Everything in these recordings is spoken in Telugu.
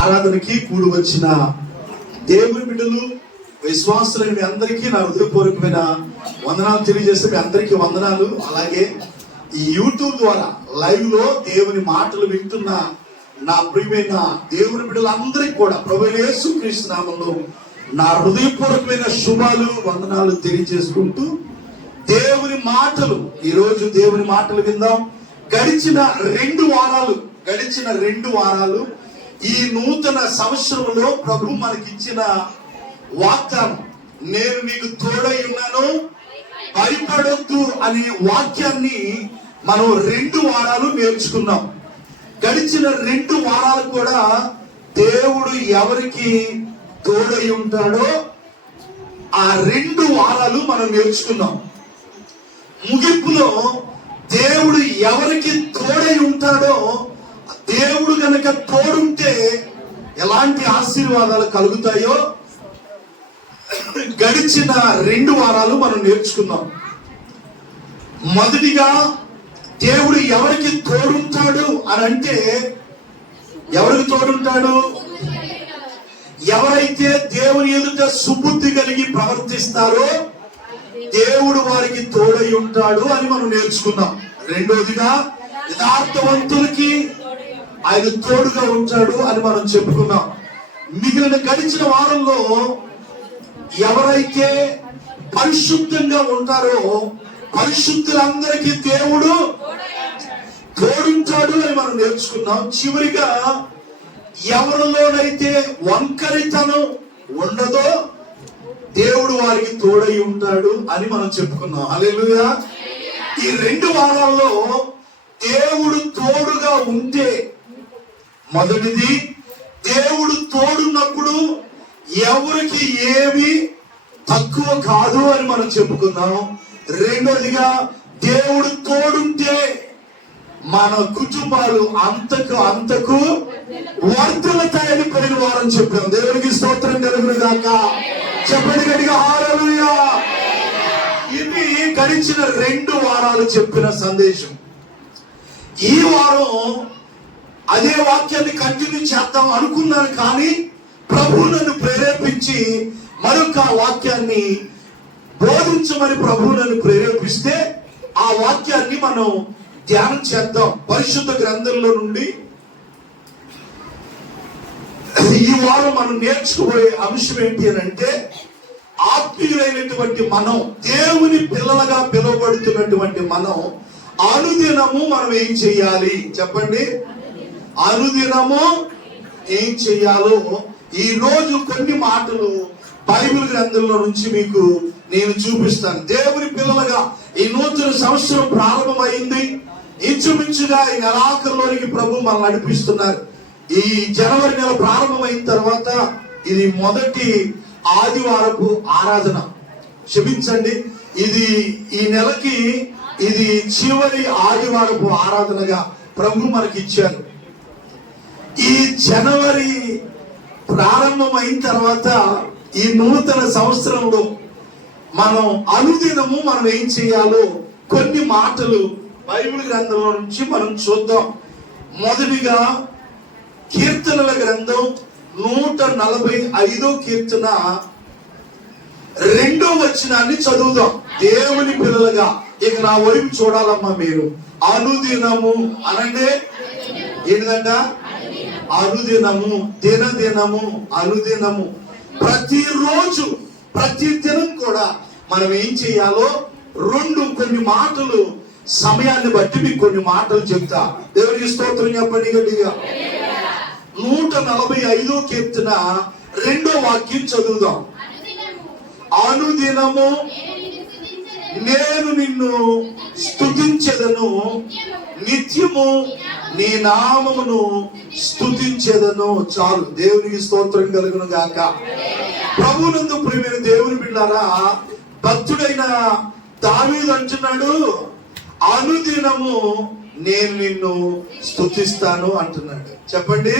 ఆరాధనకి కూడి వచ్చిన దేవుని బిడ్డలు, విశ్వాసులైన మీ అందరికీ నా హృదయపూర్వకమైన వందనాలు తెలియజేస్తే మీ అందరికీ వందనాలు. అలాగే ఈ యూట్యూబ్ ద్వారా లైవ్ లో దేవుని మాటలు వింటున్న నా ప్రియమైన దేవుని బిడ్డలందరికీ కూడా ప్రభువైన యేసుక్రీస్తు నామములో నా హృదయపూర్వకమైన శుభాలు, వందనాలు తెలియజేసుకుంటూ దేవుని మాటలు, ఈరోజు దేవుని మాటలు విందాం. గడిచిన రెండు వారాలు ఈ నూతన సంవత్సరంలో ప్రభు మనకిచ్చిన వాగ్దానం, నేను నీకు తోడై ఉన్నాను, భయపడొద్దు అనే వాక్యాన్ని మనం 2 వారాలు నేర్చుకున్నాం. గడిచిన 2 వారాలు కూడా దేవుడు ఎవరికి తోడై ఉంటాడో ఆ 2 వారాలు మనం నేర్చుకున్నాం. ముగింపులో దేవుడు ఎవరికి తోడై ఉంటాడో, దేవుడు గనక తోడుంటే ఎలాంటి ఆశీర్వాదాలు కలుగుతాయో గడిచిన 2 వారాలు మనం నేర్చుకున్నాం. మొదటిగా దేవుడు ఎవరికి తోడుంటాడు అని అంటే, ఎవరికి తోడుంటాడు? ఎవరైతే దేవుని ఎదుట సుబుద్ధి కలిగి ప్రవర్తిస్తారో దేవుడు వారికి తోడై ఉంటాడు అని మనం నేర్చుకున్నాం. రెండోదిగా యథార్థవంతులకి ఆయన తోడుగా ఉంటాడు అని మనం చెప్పుకున్నాం. మిగిలిన గడిచిన వారంలో ఎవరైతే పరిశుద్ధంగా ఉంటారో పరిశుద్ధులందరికీ దేవుడు తోడుంటాడు అని మనం నేర్చుకున్నాం. చివరిగా ఎవరిలోనైతే వంకరితనం ఉండదో దేవుడు వారికి తోడై ఉంటాడు అని మనం చెప్పుకున్నాం. హల్లెలూయా. ఈ 2 వారాల్లో దేవుడు తోడుగా ఉంటే, మొదటిది దేవుడు తోడున్నప్పుడు ఎవరికి ఏమి తక్కువ కాదు అని మనం చెప్పుకున్నాం. రెండోదిగా దేవుడు తోడుంటే మన కుటుంబాలు అంతకు వర్ధలతాయని పెరిగిన వారం చెప్పాం. దేవునికి స్తోత్రం కలుగును గాక. చెప్పండి గట్టిగా హల్లెలూయా. ఇది గడిచిన 2 వారాలు చెప్పిన సందేశం. ఈ వారం అదే వాక్యాన్ని కంటిన్యూ చేద్దాం అనుకున్నాను, కానీ ప్రభు నన్ను ప్రేరేపించి మరొక వాక్యాన్ని బోధించమని ప్రభు నన్ను ప్రేరేపిస్తే ఆ వాక్యాన్ని మనం ధ్యానం చేద్దాం. పరిశుద్ధ గ్రంథంలో నుండి ఈ వారం మనం నేర్చుకోబోయే అంశం ఏంటి అని అంటే, ఆత్మీయులైనటువంటి మనం, దేవుని పిల్లలుగా పిలువబడుతున్నటువంటి మనం అనుదినము మనం ఏం చెయ్యాలి? చెప్పండి. అనుదినము ఏం చెయ్యాలో ఈ రోజు కొన్ని మాటలు బైబిల్ గ్రంథంలో నుంచి మీకు నేను చూపిస్తాను. దేవుని పిల్లలుగా ఈ నూతన సంవత్సరం ప్రారంభమైంది. ఇంచుమించుగా ఈ నెలాఖరులోనికి ప్రభు మనల్ని నడిపిస్తున్నారు. ఈ జనవరి నెల ప్రారంభమైన తర్వాత ఇది మొదటి ఆదివారపు ఆరాధన. క్షమించండి, ఇది ఈ నెలకి ఇది చివరి ఆదివారపు ఆరాధనగా ప్రభు మనకి ఇచ్చారు. ఈ జనవరి ప్రారంభమైన తర్వాత ఈ నూతన సంవత్సరంలో మనం అనుదినము మనం ఏం చేయాలో కొన్ని మాటలు బైబిల్ గ్రంథంలో నుంచి మనం చూద్దాం. మొదటిగా కీర్తనల గ్రంథం 145వ కీర్తన 2వ వచనాన్ని చదువుదాం. దేవుని పిల్లలుగా ఇక నా వైపు చూడాలమ్మా మీరు. అనుదినము అనంటే ఏంటంట? అనుదినము, దినదినము, అనుదినము, ప్రతిరోజు ప్రతిదినం కూడా మనం ఏం చేయాలో కొన్ని మాటలు సమయాన్ని బట్టి మీకు కొన్ని మాటలు చెప్తా. దేవునికి స్తోత్రం చెప్పండి గట్టిగా. 145వ కీర్తన 2వ వాక్యం చదువుదాం. అనుదినము నేను నిన్ను స్తుతించెదను, నిత్యము నీ నామమును స్తుతించెదను. చాలు. దేవునికి స్తోత్రం కలుగును గాక. ప్రభునందు ప్రియమైన దేవుని బిడ్డలారా, భక్తుడైన దావీదు అంటున్నాడు, అనుదినము నేను నిన్ను స్తుతిస్తాను అంటున్నాడు. చెప్పండి.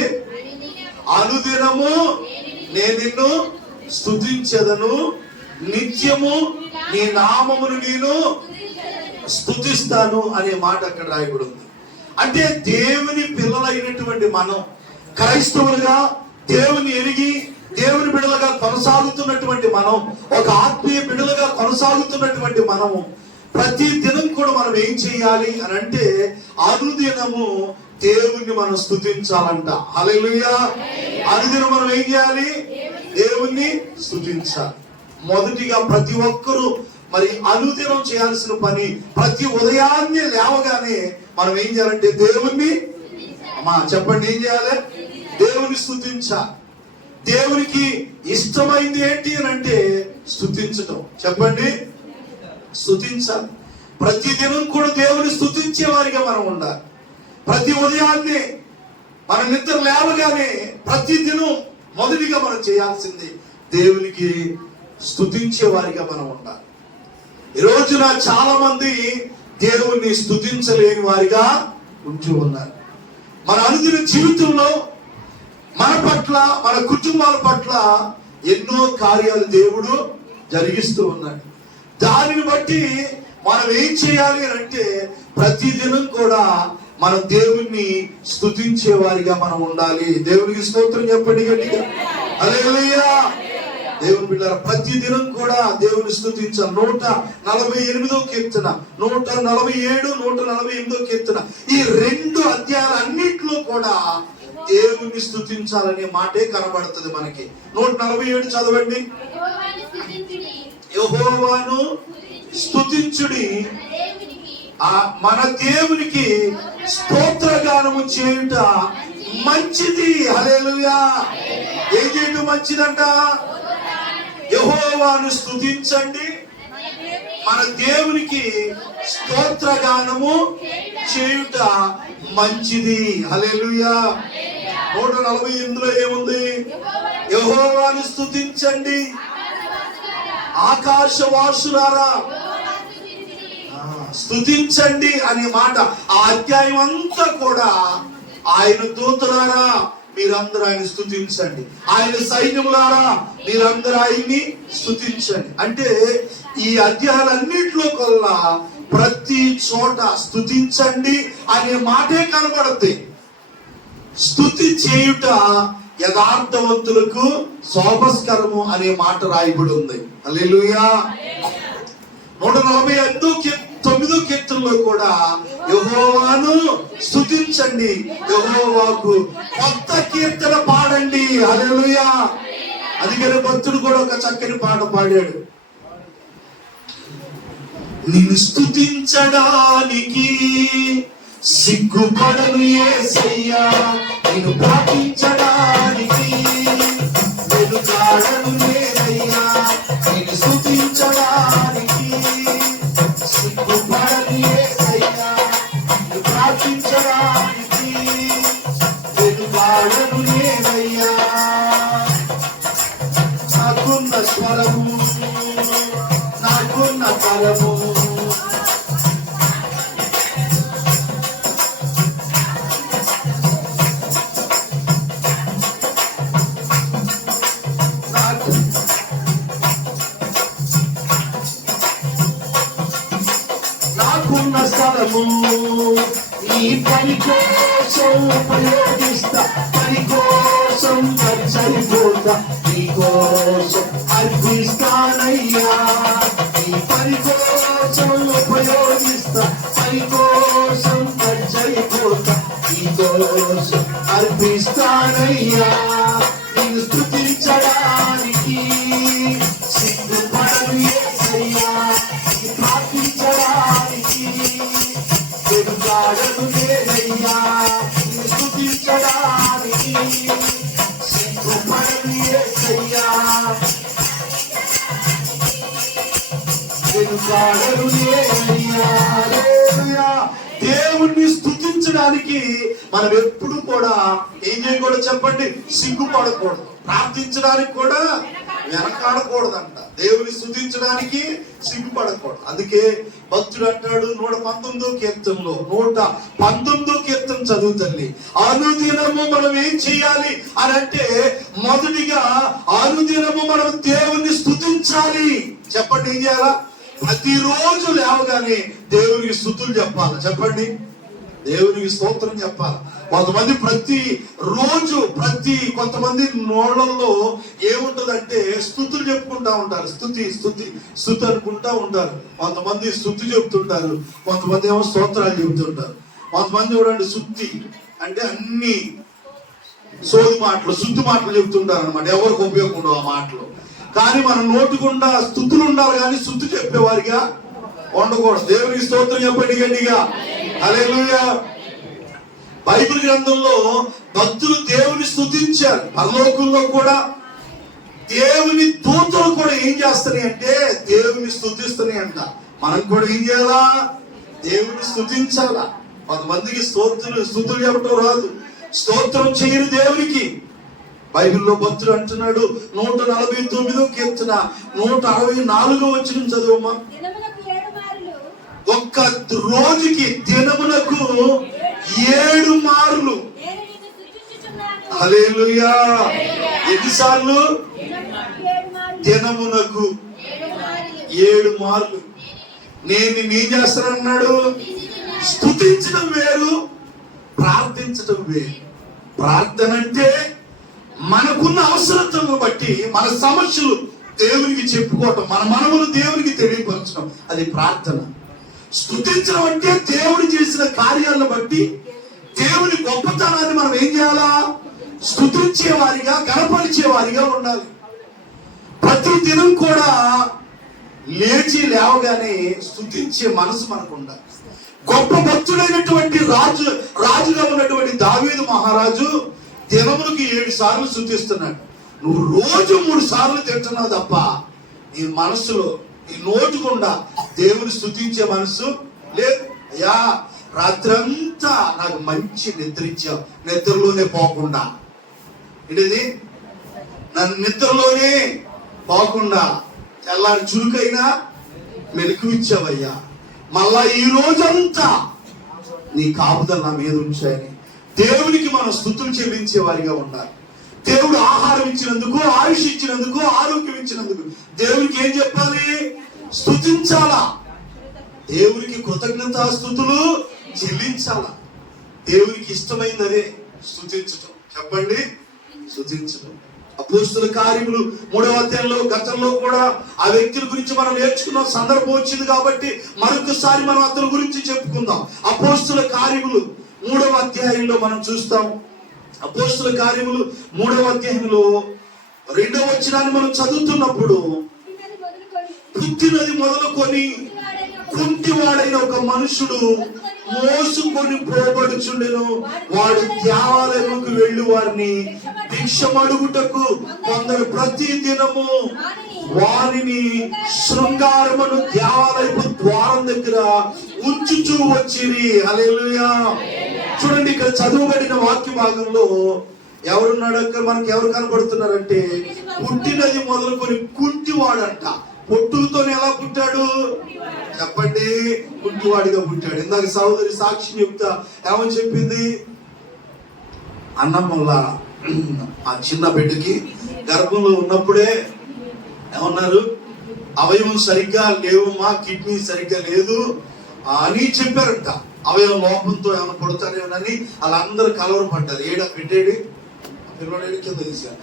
అనుదినము నేను నిన్ను స్తుతించెదను, నిత్యము నీ నామమును నేను స్తుతిస్తాను అనే మాట అక్కడ రాయబడి ఉంది. అంటే దేవుని పిల్లలైనటువంటి మనం, క్రైస్తవులుగా దేవుని ఎరిగి దేవుని బిడ్డలుగా కొనసాగుతున్నటువంటి మనం, ఒక ఆత్మీయ బిడ్డలుగా కొనసాగుతున్నటువంటి మనము ప్రతి దినం కూడా మనం ఏం చేయాలి అని అంటే అనుదినము దేవుణ్ణి మనం స్తుతించాలంట. హల్లెలూయా. అనుదినం మనం ఏం చేయాలి? దేవుణ్ణి స్తుతించాలి. మొదటిగా ప్రతి ఒక్కరూ మరి అనుదినం చేయాల్సిన పని, ప్రతి ఉదయాన్నే లేవగానే మనం ఏం చేయాలంటే దేవుణ్ణి చెప్పండి, ఏం చేయాలి? దేవుని స్తుతించాలి. దేవునికి ఇష్టమైంది ఏంటి అని అంటే స్తుతించటం. చెప్పండి, స్తుతించాలి. ప్రతి దినం కూడా దేవుని స్తుతించే వారిగా మనం ఉండాలి. ప్రతి ఉదయాన్నే మన నిద్ర లేవగానే ప్రతి దినం మొదటిగా మనం చేయాల్సింది దేవునికి స్తుతించే వారిగా మనం ఉండాలి. ఈ రోజున చాలా మంది దేవుణ్ణి స్తుతించలేని వారిగా ఉంటూ ఉన్నారు. మన అనుదిన జీవితంలో మన పట్ల, మన కుటుంబాల పట్ల ఎన్నో కార్యాలు దేవుడు జరిగిస్తూ ఉన్నాడు. దానిని బట్టి మనం ఏం చేయాలి అంటే ప్రతి దినం కూడా మనం దేవుణ్ణి స్తుతించే వారిగా మనం ఉండాలి. దేవునికి స్తోత్రం చెప్పండి గట్టిగా. హల్లెలూయా. దేవుని బిడ్డలారా, ప్రతి దినం కూడా దేవుని స్తుతించాలి. 148వ కీర్తన, 147, 148వ కీర్తన, ఈ 2 అధ్యాయాలన్నింటిలో కూడా దేవుని స్తుతించాలనే మాటే కనబడుతుంది మనకి. 147 చదవండి. యెహోవాను స్తుతించుడి, మన దేవునికి స్తోత్రగానము చేయుట మంచిది. హల్లెలూయా. ఏం చేయటం మంచిదంట? యెహోవాను స్తుతించండి, మన దేవునికి స్తోత్రగానము చేయుట మంచిది. హల్లెలూయా. 148లో ఏముంది? యెహోవాను స్తుతించండి ఆకాశవాసులారా, స్తుతించండి అనే మాట. ఆ అధ్యాయం అంతా కూడా ఆయన దూతలారా మీరందరూ ఆయన స్తుతించండి, ఆయన సైన్యములారా మీరందరూ ఆయన్ని స్తుతించండి. అంటే ఈ అధ్యాయాలన్నింటిలో కల్లా ప్రతి చోట స్తుతించండి అనే మాటే కనబడుతుంది. స్తుతి చేయుట యథార్థవంతులకు శోభస్కరము అనే మాట రాయబడి ఉంది. హల్లెలూయా. 149వ కీర్తనలో కూడా యెహోవాను స్తుతించండి, యెహోవాకు కొత్త కీర్తన పాడండి. హల్లెలూయా. అందుకని భక్తుడు కూడా ఒక చక్కని పాట పాడాడు. నిన్ను స్తుతించడానికి సిగ్గుపడను యేసయ్యా, నిన్ను ప్రార్థించడానికి వెనుకాడను నేనయ్యా, నిన్ను స్తుతించడానికి సిగ్గుపడను యేసయ్యా, నిన్ను ప్రార్థించడానికి వెనుకాడను నేనయ్యా. నాకున్న స్వరము, నాకున్న తరము, నాకున్న స్థలము ఈ పని కోసం ఉపయోగిస్తా, పని కోసం సరిపోతా, నీ కోసం అర్పిస్తానయ్యా. ఈ పని కోసం ఉపయోగిస్తా, పని కోసం సరిపోతా, నీ కోసం అర్పిస్తానయ్యా. నిన్ను స్తుతించడానికి సిగ్గుపడను యేసయ్యా, ప్రార్థించడానికి వెనుకాడను నేనయ్యా, నిన్ను స్తుతించడానికి సిగ్గుపడను యేసయ్యా, వెనుకాడను నేనయ్యా. హల్లెలూయా. దేవుణ్ణి స్తుతించడానికి మనం ఎప్పుడు కూడా ఏం చేయకూడదు చెప్పండి? సిగ్గుపడకూడదు. ప్రార్థించడానికి కూడా వెనకాడకూడదంట. దేవుని స్తుతించడానికి సిగ్గుపడకూడదు. అందుకే భక్తుడు అంటాడు 119వ కీర్తనలో, 119వ కీర్తన చదువు తల్లి. అనుదినము మనం ఏం చేయాలి అని అంటే మొదటిగా అనుదినము మనం దేవుణ్ణి స్తుతించాలి. చెప్పండి, ఏం చేయాలా? ప్రతిరోజు లేవగానే దేవునికి స్తుతులు చెప్పాలి. చెప్పండి, దేవునికి స్తోత్రం చెప్పాలి. కొంతమంది ప్రతి రోజు కొంతమంది నోళ్ళల్లో ఏముంటదంటే స్తుతులు చెప్పుకుంటా ఉంటారు. స్తుతి అనుకుంటా ఉంటారు. కొంతమంది స్తుతి చెప్తుంటారు, కొంతమంది ఏమో స్తోత్రాలు చెబుతుంటారు. కొంతమంది చూడండి శుద్ధి అంటే అన్ని సోది మాటలు, శుద్ధి మాటలు చెబుతుంటారు అనమాట. ఎవరికి ఉపయోగం ఉండవు ఆ మాటలు. కానీ మన నోటికుండా స్తుతులు ఉండాలి, కానీ శుద్ధి చెప్పేవారిగా ఉండకూడదు. దేవునికి స్తోత్రం చెప్పండి గట్టిగా. హల్లెలూయా. బైబిల్ గ్రంథంలో భక్తులు దేవుని స్తుతించారు. పరలోకంలో కూడా దేవుని దూతలు కూడా ఏం చేస్తున్నాయి అంటే దేవుని స్తుతిస్తున్నాయి అంట. మనం కూడా ఏం చేయాలా? దేవుని స్తుతించాలా. కొంతమందికి స్తుతులు చెప్పడం రాదు, స్తోత్రం చేయరు దేవునికి. బైబిల్లో భక్తుడు అంటున్నాడు, 149వ కీర్తన 164వ వచనం చదువమ్మా. ఒక్క రోజుకి దినమునకు 7 మార్లు. హల్లెలూయా. ఎన్నిసార్లు? దినమునకు 7 మార్లు. నేను ఏం చేస్తానన్నాడు? స్తుతించడం వేరు, ప్రార్థించడం వేరు. ప్రార్థన అంటే మనకున్న అవసరతను బట్టి మన సమస్యలు దేవునికి చెప్పుకోవటం, మన మనములు దేవునికి తెలియపరచడం, అది ప్రార్థన. స్తుతించడం అంటే దేవుడు చేసిన కార్యాలను బట్టి దేవుని గొప్పతనాన్ని మనం ఏం చేయాలా? స్తుతించే వారిగా, గణపరిచే వారిగా ఉండాలి. ప్రతి దినం కూడా లేవగానే స్తుతించే మనసు మనకు ఉండాలి. గొప్ప భక్తుడైనటువంటి రాజుగా ఉన్నటువంటి దావీదు మహారాజు దినములకు 7 సార్లు స్తుతిస్తున్నాడు. నువ్వు రోజు 3 సార్లు తింటున్నావు తప్ప నీ మనసులో, నీ నోటుకుండా దేవుని స్తుతించే మనసు లేదు. అయ్యా, రాత్రంతా నాకు మంచి నిద్ర ఇచ్చావు, నిద్రలోనే పోకుండా. ఏంటిది? నన్ను నిద్రలోనే పోకుండా తెల్లారి చురుకైనా మెలకు ఇచ్చావయ్యా. మళ్ళా ఈ రోజంతా నీ కాపుదల నా మీద ఉంచాయని దేవునికి మనం స్తుతులు చెల్లించే వారిగా ఉండాలి. దేవుడు ఆహారం ఇచ్చినందుకు, ఆయుష్ ఇచ్చినందుకు, ఆరోగ్యం ఇచ్చినందుకు దేవునికి ఏం చెప్పాలి? స్తుతించాలా. దేవునికి కృతజ్ఞతాస్తుతులు చెల్లించాలా. దేవునికి ఇష్టమైనదే స్తుతించటం. చెప్పండి, స్తుతించటం. అపోస్తుల కార్యములు 3వ అధ్యాయంలో గతంలో కూడా ఆ వ్యక్తుల గురించి మనం నేర్చుకున్న సందర్భం వచ్చింది కాబట్టి మరొకసారి మనం అతని గురించి చెప్పుకుందాం. అపోస్తుల కార్యములు 3వ అధ్యాయంలో మనం చూస్తాం. అపోస్తుల కార్యములు 3వ అధ్యాయంలో 2వ వచనాన్ని మనం చదువుతున్నప్పుడు, పుట్టినది మొదలుకొని కుంటివాడైన ఒక మనుషుడు మోసుకొని పోబడుచుండెను. వాడు దేవాలయముకు వెళ్లి వారిని భిక్షమడుగుటకు కొందరు ప్రతి దినము వారిని శృంగారమును దేవాలయపు ద్వారం దగ్గర ఉంచుచూ వచ్చిరి. హల్లెలూయా. చూడండి, ఇక్కడ చదువుబడిన వాక్య భాగంలో ఎవరున్నాడు? అక్కడ మనకి ఎవరు కనబడుతున్నారంటే పుట్టినది మొదలుకొని కుంటివాడంట. పొట్టులతోనే ఎలా పుట్టాడు? చెప్పండి, కుంటివాడిగా పుట్టాడు. ఇందాక సహోదరి సాక్షి చెప్తా ఏమని చెప్పింది? అన్నం వల్ల ఆ చిన్న బిడ్డకి గర్భంలో ఉన్నప్పుడే ఏమన్నారు? అవయవం సరిగ్గా లేవమ్మా, కిడ్నీ సరిగ్గా లేదు అని చెప్పారంట. అవయవం లోపంతో ఏమైనా పుడతారేమోనని వాళ్ళందరూ కలవరపడ్డారు. పెట్టాడు పిల్లవాడు కింద తీశారు.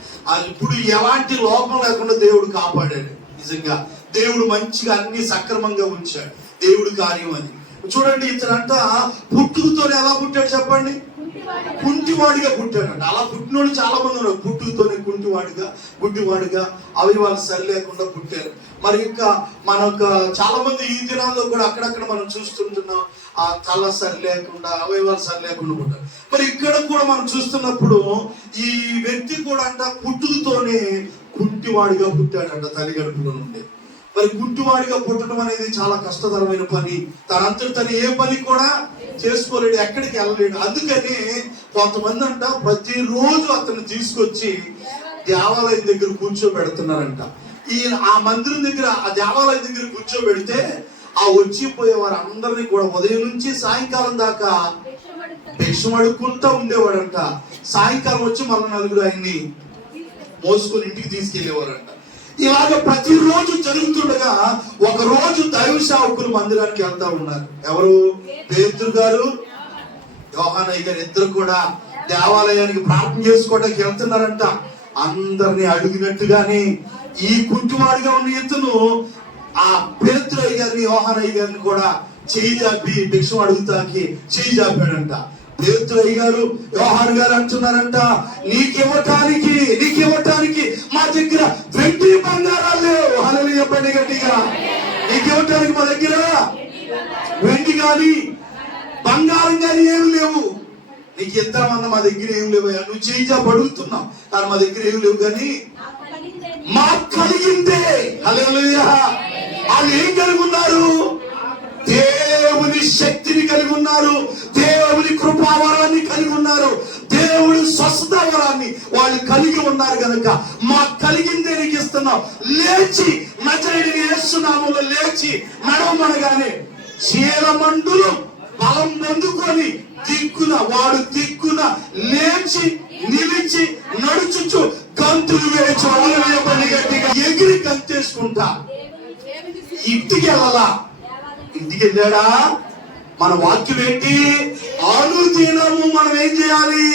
ఇప్పుడు ఎలాంటి లోపం లేకుండా దేవుడు కాపాడాడు. నిజంగా దేవుడు మంచిగా అన్ని సక్రమంగా ఉంచాడు. దేవుడు కార్యం అది. చూడండి, ఇతనంట పుట్టుకతోనే ఎలా పుట్టాడు చెప్పండి? కుంటివాడిగా పుట్టాడంట. అలా పుట్టినోళ్ళు చాలా మంది ఉన్నారు. పుట్టుకతోనే గుడ్డివాడిగా అవయవాలు సరి లేకుండా పుట్టారు. మరి ఇంకా మనకు చాలా మంది ఈ దినాల్లో కూడా అక్కడక్కడ మనం చూస్తుంటున్నాం, ఆ తల సరి లేకుండా, అవయవాలు సరి లేకుండా పుట్టారు. మరి ఇక్కడ కూడా మనం చూస్తున్నప్పుడు ఈ వ్యక్తి కూడా అంట పుట్టుకతోనే కుంటివాడిగా పుట్టాడంట తల్లి గడుపులో నుండి. మరి గుడ్డివాడిగా పుట్టడం అనేది చాలా కష్టతరమైన పని. తనంతటి తను ఏ పని కూడా చేసుకోలేడు, ఎక్కడికి వెళ్ళలేడు. అందుకని కొంతమంది అంట ప్రతిరోజు అతను తీసుకొచ్చి దేవాలయం దగ్గర కూర్చోబెడుతున్నారంట. ఆ మందిరం దగ్గర, ఆ దేవాలయం దగ్గర కూర్చోబెడితే ఆ వచ్చిపోయే వారు అందరినీ కూడా ఉదయం నుంచి సాయంకాలం దాకా భిక్షం అడుక్కుంటా ఉండేవాడంట. సాయంకాలం వచ్చి మళ్ళీ నలుగురు ఆయన్ని మోసుకొని ఇంటికి తీసుకెళ్లేవారంట. ఇలాగ ప్రతిరోజు జరుగుతుండగా ఒక రోజు దైవ సేవకులు మందిరానికి వెళ్తా ఉన్నారు. ఎవరు? పేతురు గారు, యోహానయ్య గారు ఇద్దరు కూడా దేవాలయానికి ప్రార్థన చేసుకోవడానికి వెళ్తున్నారంట. అందరిని అడిగినట్టుగానే ఈ కుంటివాడిగా ఉన్న ఇతను ఆ పేతురయ్య గారిని యోహానయ్య గారిని కూడా చేయి జాపి భిక్షం అడుగుతాకి చేయి జాపాడంట. పేతురయ్య గారు యోహాను గారు అంటున్నారంట, నీకివ్వటానికి మా దగ్గర వెండి బంగారాలు లేవు. హల్లెలూయా చెప్పండి గట్టిగా. నీకివ్వటానికి మా దగ్గర వెండి గాని బంగారం గాని ఏమి లేవు. నీకు ఇద్దామన్నా మా దగ్గర ఏమి లేవు. నువ్వు చేయి జాపి అడుగుతున్నావు కానీ మా దగ్గర ఏమి లేవు. కానీ మాకు కలిగిందే. హల్లెలూయా. వాళ్ళు ఏం కలిగి ఉన్నారు? దేవుని శక్తిని కలిగి ఉన్నారు, దేవుని కృపావరాన్ని కలిగి ఉన్నారు, దేవుని స్వస్థత వరాన్ని వాళ్ళు కలిగి ఉన్నారు. కనుక మాకు కలిగిందే నీకు ఇస్తున్నాం. లేచి నజరేయుడైన యేసు నామములో లేచి నడవమనగానే చీలమండులు బలం పొందుకొని దిక్కున లేచి నిలిచి నడుచుచు గంతులు వేయచ్చు. గట్టిగా ఎగిరి గంతేసుకుంటా ఇంటికి వెళ్ళాలా. ఇంటికి వెళ్ళాడా? మన వాక్యం ఏంటి? అనుదినము మనం ఏం చేయాలి?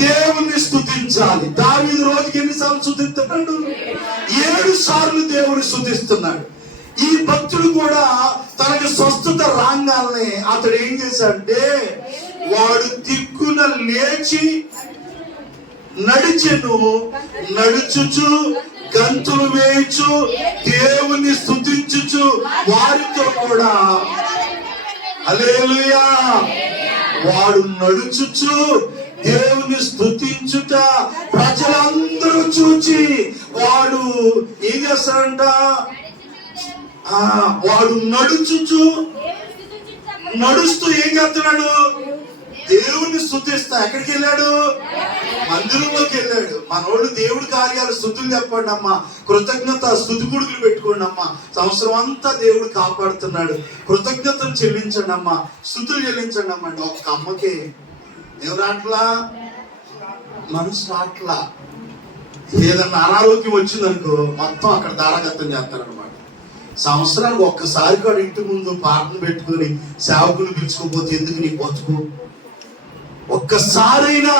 దేవుణ్ణి స్తుతించాలి. దావీదు రోజుకి ఎన్నిసార్లు స్తుతిస్తున్నాడు? 7 సార్లు దేవుని స్తుతిస్తున్నాడు. ఈ భక్తుడు కూడా తనకి స్వస్థత రాగానే అతడు ఏం చేశాడంటే వాడు దిక్కున లేచి నడుచుచు గంతులు వేయచ్చు, దేవుని స్తుతించుచు వారితో కూడా హల్లెలూయా. వాడు నడుచుచు దేవుని స్తుతించుట ప్రజలందరూ చూచి వాడు ఏం చేస్తాడంట? వాడు నడుస్తూ ఏం చేస్తున్నాడు? దేవుణ్ణి స్తుతిస్తా. ఎక్కడికి వెళ్ళాడు? మందిరంలోకి వెళ్ళాడు. మనోళ్ళు దేవుడి కార్యాలు స్తుతులు చెప్పండి అమ్మా, కృతజ్ఞత స్తుతి గుడుకులు పెట్టుకోండి అమ్మా. సంవత్సరం అంతా దేవుడు కాపాడుతున్నాడు, కృతజ్ఞతలు చెల్లించండి అమ్మా, స్తుతులు చెల్లించండి అమ్మా. ఒక్క అమ్మకి ఏం రాట్లా? మనసు రాట్లా. ఏదన్నా అనారోగ్యం వచ్చిందనుకో మొత్తం అక్కడ దారాగతం చేస్తారనమాట. సంవత్సరానికి ఒక్కసారి కూడా ఇంటి ముందు ప్రార్థన పెట్టుకొని సేవకులు పిలుచుకోకపోతే ఎందుకు నీ బతుకు? ఒక్కసారైనా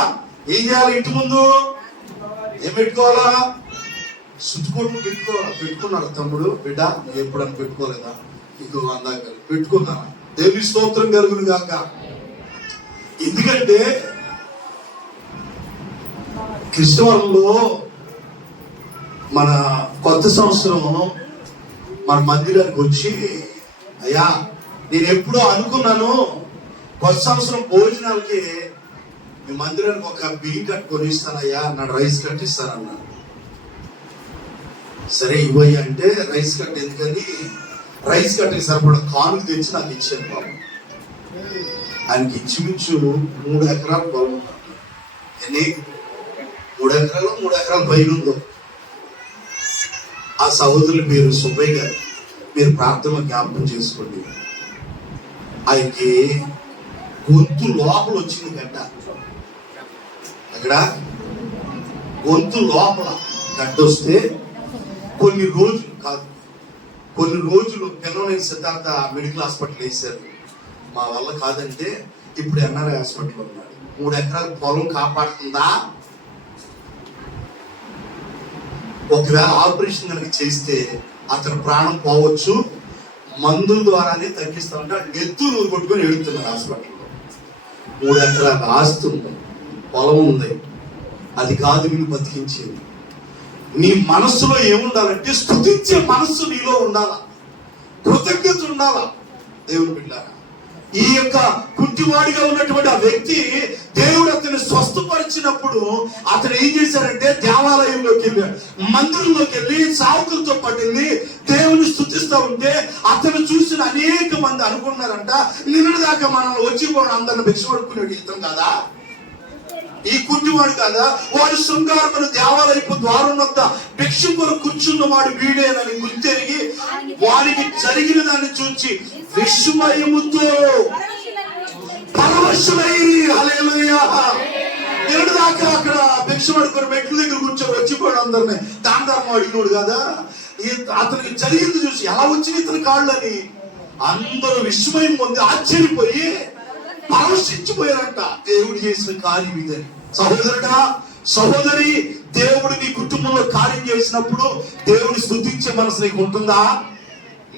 ఏం చేయాలి? ఇంటి ముందు ఏం పెట్టుకోవాలా? సుట్టుకోట్లు పెట్టుకున్నాడు తమ్ముడు బిడ్డ. నువ్వు ఎప్పుడన్నా పెట్టుకోలేదా? ఇదిగో అందాక పెట్టుకున్నాను. దేవుని స్తోత్రం కలుగును గాక. ఎందుకంటే క్రిస్టవరంలో మన కొత్త సంవత్సరం మన మందిరానికి వచ్చి, అయ్యా నేను ఎప్పుడో అనుకున్నాను కొత్త సంవత్సరం భోజనాలకి మీ మందిరానికి ఒక బియ్యం కట్టుకొని ఇస్తానయ్యా అన్నాడు. రైస్ కట్ ఇస్తానన్నాడు. సరే ఇవ్వయ్యా అంటే రైస్ కట్ ఎందుకని రైస్ కట్కి సరిపడా కానుక తెచ్చి నాకు ఇచ్చాను బాబు. ఆయనకి ఇంచుమించు 3 ఎకరాల పొలం. ఎన్ని? 3 ఎకరాలు 3 ఎకరాల పైన ఉందో. ఆ సహోదరుల పేరు సుబ్బయ్య గారు. మీరు ప్రార్థన జ్ఞాపకం చేసుకోండి. ఆయనకి గొంతు లోపల వచ్చింది గడ్డ. అక్కడ గొంతు లోపల గడ్డ వస్తే కొన్ని రోజులు పిల్లలని సిద్ధార్థ మెడికల్ హాస్పిటల్ వేశారు. మా వల్ల కాదంటే ఇప్పుడు ఎన్ఆర్ఐ హాస్పిటల్ ఉన్నాడు. 3 ఎకరాల పొలం కాపాడుతుందా? ఒకవేళ ఆపరేషన్ కనుక చేస్తే అతను ప్రాణం పోవచ్చు, మందుల ద్వారానే తగ్గిస్తామంటే నెత్తు నూరు కొట్టుకొని ఎడుతున్నాడు హాస్పిటల్లో. 3 ఎకరాల ఆస్తి ఉంది, పొలం ఉంది. అది కాదు నిన్ను బతికించేది. నీ మనస్సులో ఏముండాలంటే స్తుతించే మనస్సు నీలో ఉండాలా, కృతజ్ఞత ఉండాలా. దేవుని బిడ్డారా, ఈ యొక్క కుంటివాడిగా ఉన్నటువంటి ఆ వ్యక్తి దేవుడు అతన్ని స్వస్థపరిచినప్పుడు అతను ఏం చేశాడంటే దేవాలయంలోకి వెళ్ళాడు, మందిరంలోకి వెళ్ళి సావుకులతో పాటు వెళ్ళి దేవుని స్తుతిస్తూ ఉంటే అతను చూసిన అనేక మంది అనుకున్నారంట, నిన్నటి దాకా మనల్ని వచ్చిపోవడం అందరిని భిక్ష పడుకునేది ఇతను కదా, ఈ కుంటివాడు కదా, వాడు శృంగారమును దేవాలయపు ద్వారం వద్ద భిక్ష కొరకు కూర్చున్న వాడు వీడేనని గుర్తెరిగి వారికి జరిగిన దాన్ని చూచి విస్మయముతో పరవశులైరి. హల్లెలూయా. నిన్నటి దాకా అక్కడ భిక్ష పడుకుని మెట్ల దగ్గర కూర్చొని వచ్చిపోయాడు అందరిని దాన ధర్మం అడిగినోడు కదా. అతనికి జరిగింది చూసి ఎలా వచ్చింది ఇతని కాళ్ళని అందరూ విస్మయం పొంది ఆశ్చర్యపోయి పరవశించిపోయారంట. దేవుడు చేసిన కార్యం ఇదని. సహోదరుడా, సహోదరి, దేవుడు నీ కుటుంబంలో కార్యం చేసినప్పుడు దేవుని స్తుతించే మనసు నీకు ఉంటుందా?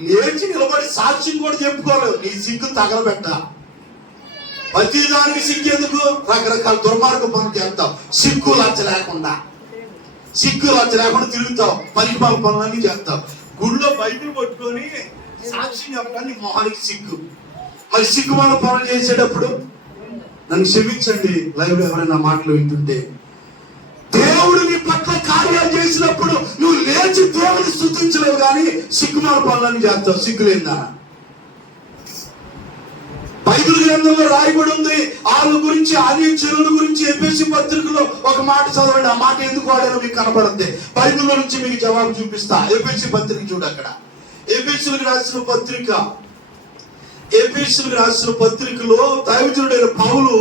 లేచి నిలబడి సాక్ష్యం కూడా చెప్పుకోలేవు. నీ సిగ్గు తగలబెట్ట. ప్రతిదానికి సిగ్గు ఎందుకు? రకరకాల దుర్మార్గ పనులు చేస్తావు. సిగ్గు లజ్జ లేకుండా తిరుగుతావు. పరిపాలన పనులన్నీ చేస్తావు. గుళ్ళో బైబిల్ పట్టుకొని సాక్ష్యం చెప్పడానికి మొహానికి సిగ్గు. మరి సిగ్గుమాల పనులు చేసేటప్పుడు నన్ను క్షమించండి, లైవ్ లో ఎవరైనా మాటలు వింటుంటే, దేవుడు నీ పట్ల కార్యాలు చేసినప్పుడు నువ్వు లేచి దేవుని స్తుతించలేవు, కానీ సిగ్గుమాల పనులన్నీ చేస్తావు. సిగ్గులేందా? బైబిల్ గ్రంథంలో రాయబడి ఉంది వాళ్ళ గురించి, అన్యజనుల గురించి. ఎఫెసీ పత్రికలో ఒక మాట చదవండి. ఆ మాట ఎందుకు వాడారో మీకు కనపడుతుంది. బైబిల్లో నుంచి మీకు జవాబు చూపిస్తా. ఎఫెసీ పత్రిక చూడు. అక్కడ ఎఫెసీయులకు రాసిన పత్రికలో దైవజనుడైన పౌలు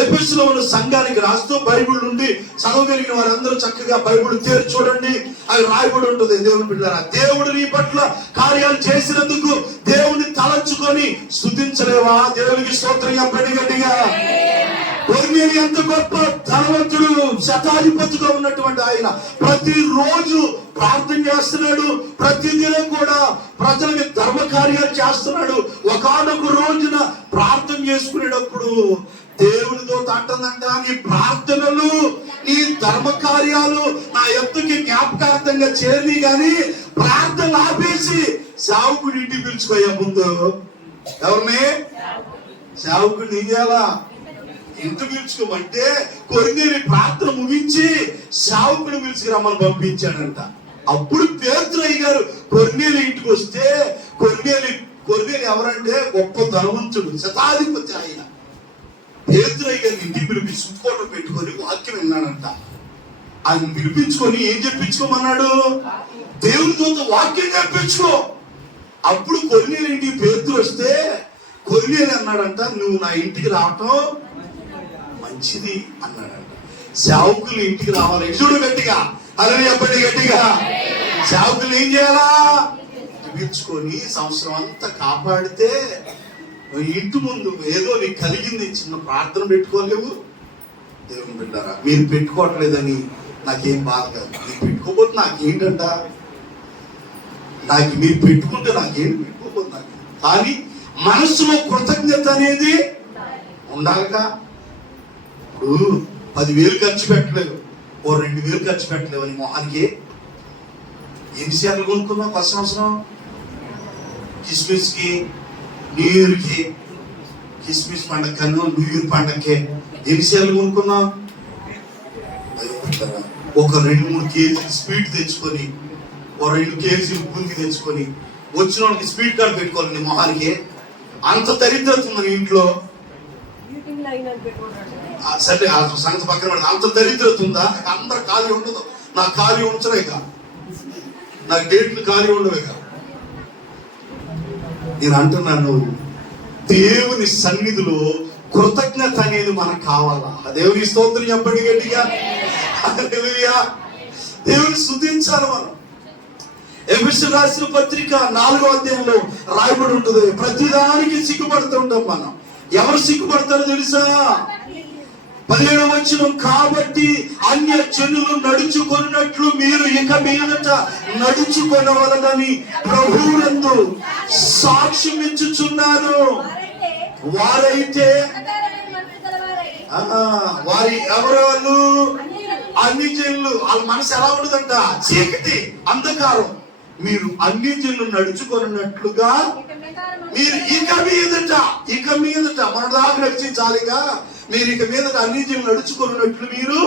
ఎఫెసులో ఉన్న సంఘానికి రాస్తూ బైబిల్ నుండి చదవగలిగిన వారందరూ చక్కగా బైబిల్ తెరిచి చూడండి. అవి రాయబడి ఉంటుంది. దేవుని బిడ్డలారా, దేవుడు నీ పట్ల కార్యాలు చేసినందుకు దేవుని తలంచుకొని స్తుతించలేవా? దేవునికి స్తోత్రం చెప్పండి గట్టిగా. కొర్నేలి ఎంత గొప్ప ధనవంతుడు, శతాధిపతిగా ఉన్నటువంటి ఆయన ప్రతిరోజు ప్రార్థన చేస్తున్నాడు. ప్రతిదినం కూడా ప్రజలకి ధర్మ కార్యాలు చేస్తున్నాడు. ఒకానొక రోజున ప్రార్థన చేసుకునేటప్పుడు దేవునితో అంటుందంట, నీ ప్రార్థనలు, నీ ధర్మ కార్యాలు నా ఎత్తుకి జ్ఞాపకార్థంగా చేరి, గాని ప్రార్థన ఆపేసి సేవకుడి ఇంటికి పిలుచుకోయా. ముందు ఎవరిని? సేవకుడిని ఇయ్యాలా? ఇంటికి పిలుచుకోమంటే కొర్నేలి ప్రార్థన ముగించి సేవకుడిని పిలిచి రమ్మని పంపించాడంట. అప్పుడు పేతురయ్య గారు కొర్నేలి ఇంటికి వస్తే, కొర్నేలి ఎవరంటే గొప్ప ధనవంతుడు, శతాధిపతి ఆయన. పేతురయ్య గారిని ఇంటికి పిలిపించి సుట్టుకోవడం పెట్టుకొని వాక్యం విన్నాడంట. ఆయన పిలిపించుకొని ఏం చెప్పించుకోమన్నాడు? దేవునితో వాక్యం చెప్పించుకో. అప్పుడు కొర్నేలి ఇంటికి పేతురు వస్తే కొర్నేలి అన్నాడంట, నువ్వు నా ఇంటికి రావటం మంచిది అన్నాడంట. సేవకులు ఇంటికి రావాలి. చూడు గట్టిగా, అలా చెప్పండి గట్టిగా. సేవకులు ఏం చేయాలా? పిలుచుకొని సంవత్సరం అంతా కాపాడితే ఇంటి ముందు ఏదో నీకు కలిగింది చిన్న ప్రార్థన పెట్టుకోలేవు. దేవుని బిడ్డారా, మీరు పెట్టుకోవట్లేదని నాకేం బాధ కాదు. మీరు పెట్టుకోబోతు నాకేంటంట, మీరు పెట్టుకుంటే నాకేంటి, పెట్టుకోబోతు నాకు. కానీ మనసులో కృతజ్ఞత అనేది ఉండాలిగా. ఇప్పుడు 10,000 ఖర్చు పెట్టలేవు, 2,000 ఖర్చు పెట్టలేవు అని మొహానికి. ఎన్ని సార్లు కొనుక్కున్నావు ఫస్ట్ సంవత్సరం? కిస్మిస్కి, న్యూ ఇయర్కి, కిస్మిస్ పండగ కన్నా న్యూ ఇయర్ పండగకి ఎన్నిసార్లు కొనుక్కున్నావు? ఒక 2-3 కేజీలు స్వీట్ తెచ్చుకొని, 2 కేజీలు బూంది తెచ్చుకొని వచ్చిన వాళ్ళకి స్వీట్ కార్డు పెట్టుకోవాలి నీ మొహానికి. అంత దరిద్రత ఉంది ఇంట్లో. సరే ఆ సంగతి పక్కన పడి, అంత దరిద్రత ఉందా? అందరు ఖాళీ ఉండదు. నాకు ఖాళీ ఉంచరే, నాకు డేట్లు ఖాళీ ఉండవే. నేను అంటున్నాను, దేవుని సన్నిధిలో కృతజ్ఞత అనేది మనకు కావాలా? దేవుని స్తోత్రం చెప్పండి గట్టిగా. దేవుని స్తుతించాలి మనం. ఎఫెసీయులకు రాసిన పత్రిక 4వ అధ్యాయంలో రాయబడి ఉంటుంది, ప్రతిదానికి సిగ్గుపడుతూ ఉంటాం మనం. ఎవరు సిగ్గుపడతారో తెలుసా? 17వ వచనం, కాబట్టి అన్య జనులు నడుచుకున్నట్లు మీరు ఇక మీదట నడుచుకొనవలెనని ప్రభువునందు సాక్ష్యం ఇచ్చుచున్నాను. వారైతే వారి ఎవరు? వాళ్ళు అన్ని జనులు. వాళ్ళ మనసు ఎలా ఉండదంట? చీకటి, అంధకారం. మీరు అన్ని జనులు నడుచుకున్నట్లుగా మీరు ఇక మీదట మన దాకా నడిచించాలిగా. మీరు ఇక మీద అన్ని జనులు నడుచుకున్నట్లు మీరు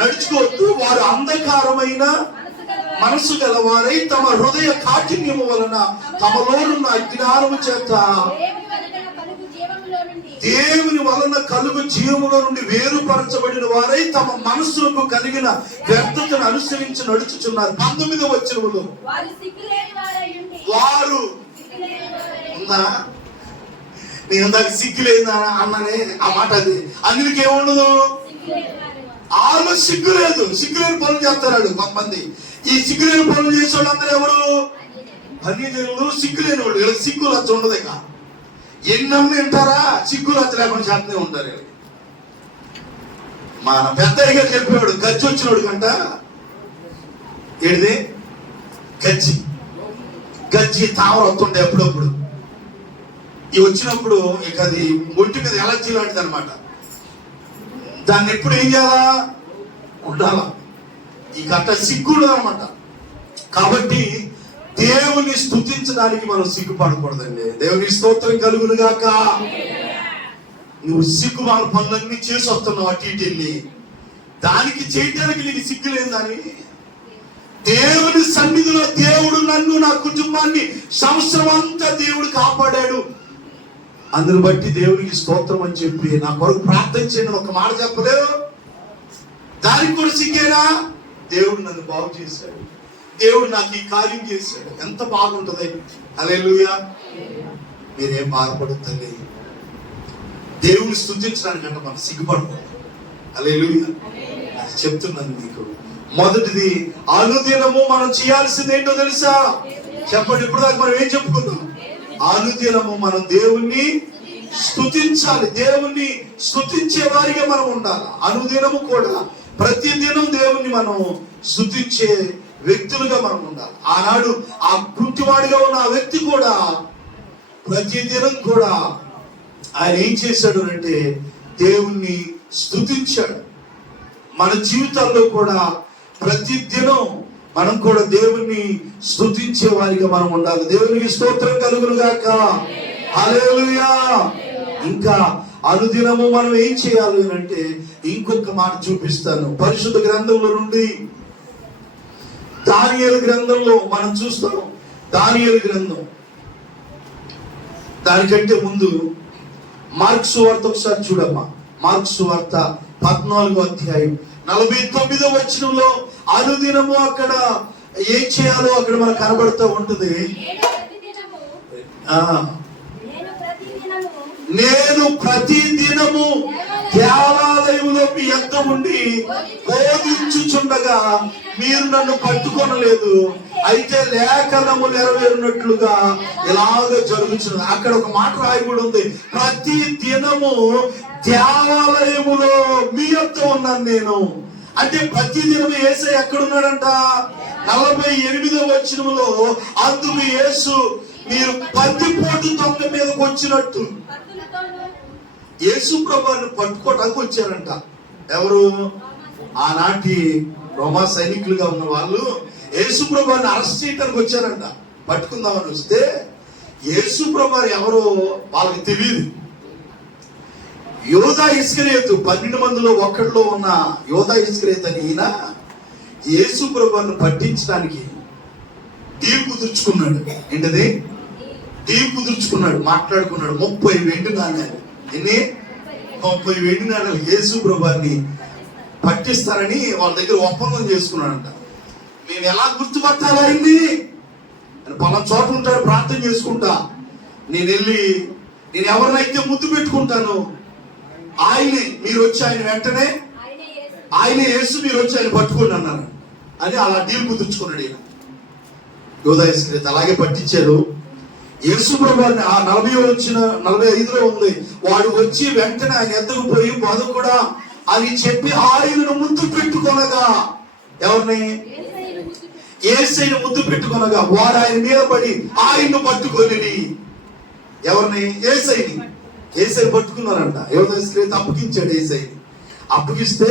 నడుచుకోవద్దు. వారు అంధకారమైన మనసు గలవారై తమ హృదయ కాఠిన్యము వలన తమలోనున్న అజ్ఞానము చేత దేవుని వలన కలుగు జీవములో నుండి వేరుపరచబడిన వారై తమ మనస్సులకు కలిగిన వ్యర్థతను అనుసరించి నడుచుచున్నారు. 19వ వచనములో వారు ఉందా? నేను దానికి సిగ్గులేదా అన్ననే ఆ మాట. అది అందుకేముండదు, ఆలో సిగ్గులేదు. సిగ్గులేని పనులు చేస్తారు కొంతమంది. ఈ సిగ్గులేని పనులు చేసేవాళ్ళు అందరూ ఎవరు? అన్యజనులు, సిగ్గులేని వాళ్ళు. వీళ్ళకి సిగ్గు లచ్చ ఉండదు. ఇక ఎన్నమ్మ వింటారా, సిగ్గులు అచ్చ లేకుండా చేస్తూనే ఉంటారు. మన పెద్దయ్య గారు చెప్పేవాడు, గజ్జి వచ్చినోడు కంట ఏడిది గజ్జి గజ్జి తామర వస్తుంటే ఎప్పుడప్పుడు ఇవి వచ్చినప్పుడు ఇక అది ఒంటి మీద ఎలర్జీ లాంటిది అనమాట. దాన్ని ఎప్పుడు ఏం చేయాలా, ఉండాలా. ఈ గట్ట సిగ్గుడు అనమాట. కాబట్టి దేవుని స్తుతించడానికి మనం సిగ్గుపడకూడదండి. దేవుని స్తోత్రం కలుగును గాక. నువ్వు సిగ్గుమాల పనులన్నీ చేసి వస్తున్నావు అటు ఇటు వెళ్ళి, దానికి చేయటానికి నీకు సిగ్గు లేదని. దేవుని సన్నిధిలో దేవుడు నన్ను, నా కుటుంబాన్ని సంవత్సరం అంతా దేవుడు కాపాడాడు, అందును బట్టి దేవునికి స్తోత్రం అని చెప్పి నా కొరకు ప్రార్థన చేయడం ఒక మాట చెప్పలేవు. దానికి కూడా సిగ్గేనా? దేవుడు నన్ను బాగు చేశాడు, దేవుడు నాకు ఈ కార్యం చేశాడు, ఎంత బాగుంటుంది. హల్లెలూయా. మీరేం బాధపడుతుంది, దేవుని స్తుతించడానికంటే మనం సిగ్గుపడకూడదు. హల్లెలూయా. అది చెప్తున్నాను మీకు. మొదటిది, అనుదినము మనం చేయాల్సింది ఏంటో తెలుసా? చెప్పండి. ఇప్పుడు దాకా మనం ఏం చెప్పుకున్నాం? అనుదినము మనం దేవుణ్ణి స్తుతించాలి, దేవుణ్ణి స్తుతించే వారిగా మనం ఉండాలి. అనుదినము కూడా ప్రతిదినం దేవుణ్ణి మనం స్తుతించే వ్యక్తులుగా మనం ఉండాలి. ఆనాడు ఆ గుంటివాడిగా ఉన్న ఆ వ్యక్తి కూడా ప్రతిదినం కూడా ఆయన ఏం చేశాడు అంటే దేవుణ్ణి స్తుతించాడు. మన జీవితాల్లో కూడా ప్రతిదినం మనం కూడా దేవుణ్ణి స్తుతించే వారిగా మనం ఉండాలి. దేవునికి స్తోత్రం కలుగును గాక. హల్లెలూయా. ఇంకా అనుదినము మనం ఏం చేయాలి అంటే ఇంకొక మాట చూపిస్తాను. పరిశుద్ధ గ్రంథంలో నుండి దానియేలు గ్రంథంలో మనం చూస్తాం. దానియేలు గ్రంథం, దానికంటే ముందు మార్కు సువార్త ఒకసారి చూడమ్మా. మార్కు సువార్త 14వ అధ్యాయం 49వ వచనంలో అనుదినము అక్కడ ఏం చేయాలో అక్కడ మనకు కనబడుతూ ఉంటుంది. నేను ప్రతి దినము దేవాలయంలో మీ యొద్ద ఉండి బోధించుచుండగా మీరు నన్ను పట్టుకొనలేదు, అయితే లేఖనము నెరవేరినట్లుగా ఇలాగ జరుగుతున్నది. అక్కడ ఒక మాట రాయబడి ఉంది, ప్రతి దినము దేవాలయములో మీ యొద్ద ఉన్నాను నేను. అంటే ప్రతి దినము యేసు ఎక్కడున్నాడంట? 48వ వచనంలో అందుకు యేసు మీరు బందిపోటు దొంగ మీదకి వచ్చినట్టు యేసు ప్రభువుని పట్టుకోవడానికి వచ్చారంట. ఎవరు? ఆనాటి రోమా సైనికులుగా ఉన్న వాళ్ళు యేసు ప్రభువుని అరెస్ట్ చేయడానికి వచ్చారంట. పట్టుకుందామని వస్తే యేసు ప్రభువు ఎవరో వాళ్ళకి తెలియదు. యోధా ఇస్కరియోతు 12 మందిలో ఒక్కడిలో ఉన్న యోధా ఇస్కరియోతు అని ఈయన యేసు ప్రభువుని పట్టించడానికి డీల్ కుదుర్చుకున్నాడు. ఏంటది? డీల్ కుదుర్చుకున్నాడు, మాట్లాడుకున్నాడు. 30 వెండి నాణ్యాలు. ఎన్ని? 30 వెండి నాణ్యాలు యేసు ప్రభువుని పట్టిస్తారని వాళ్ళ దగ్గర ఒప్పందం చేసుకున్నాడంట. మేము ఎలా గుర్తుపట్టాలా అయింది? పలానా చోట ఉంటాడు, ప్రార్థన చేసుకుంటా, నేను వెళ్ళి నేను ఎవరినైతే ముద్దు పెట్టుకుంటాను ఆయనే, మీరు వచ్చి ఆయన వెంటనే ఆయనే యేసు, మీరు వచ్చి ఆయన పట్టుకోండి అన్నారు అని అలా డీల్ కుదుర్చుకున్నాడు ఈయన. యోధా ఇస్కరియోతు అలాగే పట్టించారు యేసు ప్రభువుని. ఆ 45లో ఉంది, వాడు వచ్చి వెంటనే ఆయన ఎద్దకు పోయి బోధకుడా అని చెప్పి ఆయనను ముద్దు పెట్టుకొనగా, ఎవరిని? యేసయ్యను ముద్దు పెట్టుకొనగా వాడు ఆయన మీద పడి ఆయన్ను పట్టుకొని, ఎవరిని? యేసయ్యని. యేసయ్య పట్టుకున్నారంట. యోధా ఇస్కరియోతు అప్పగించాడు యేసయ్యని. అప్పగిస్తే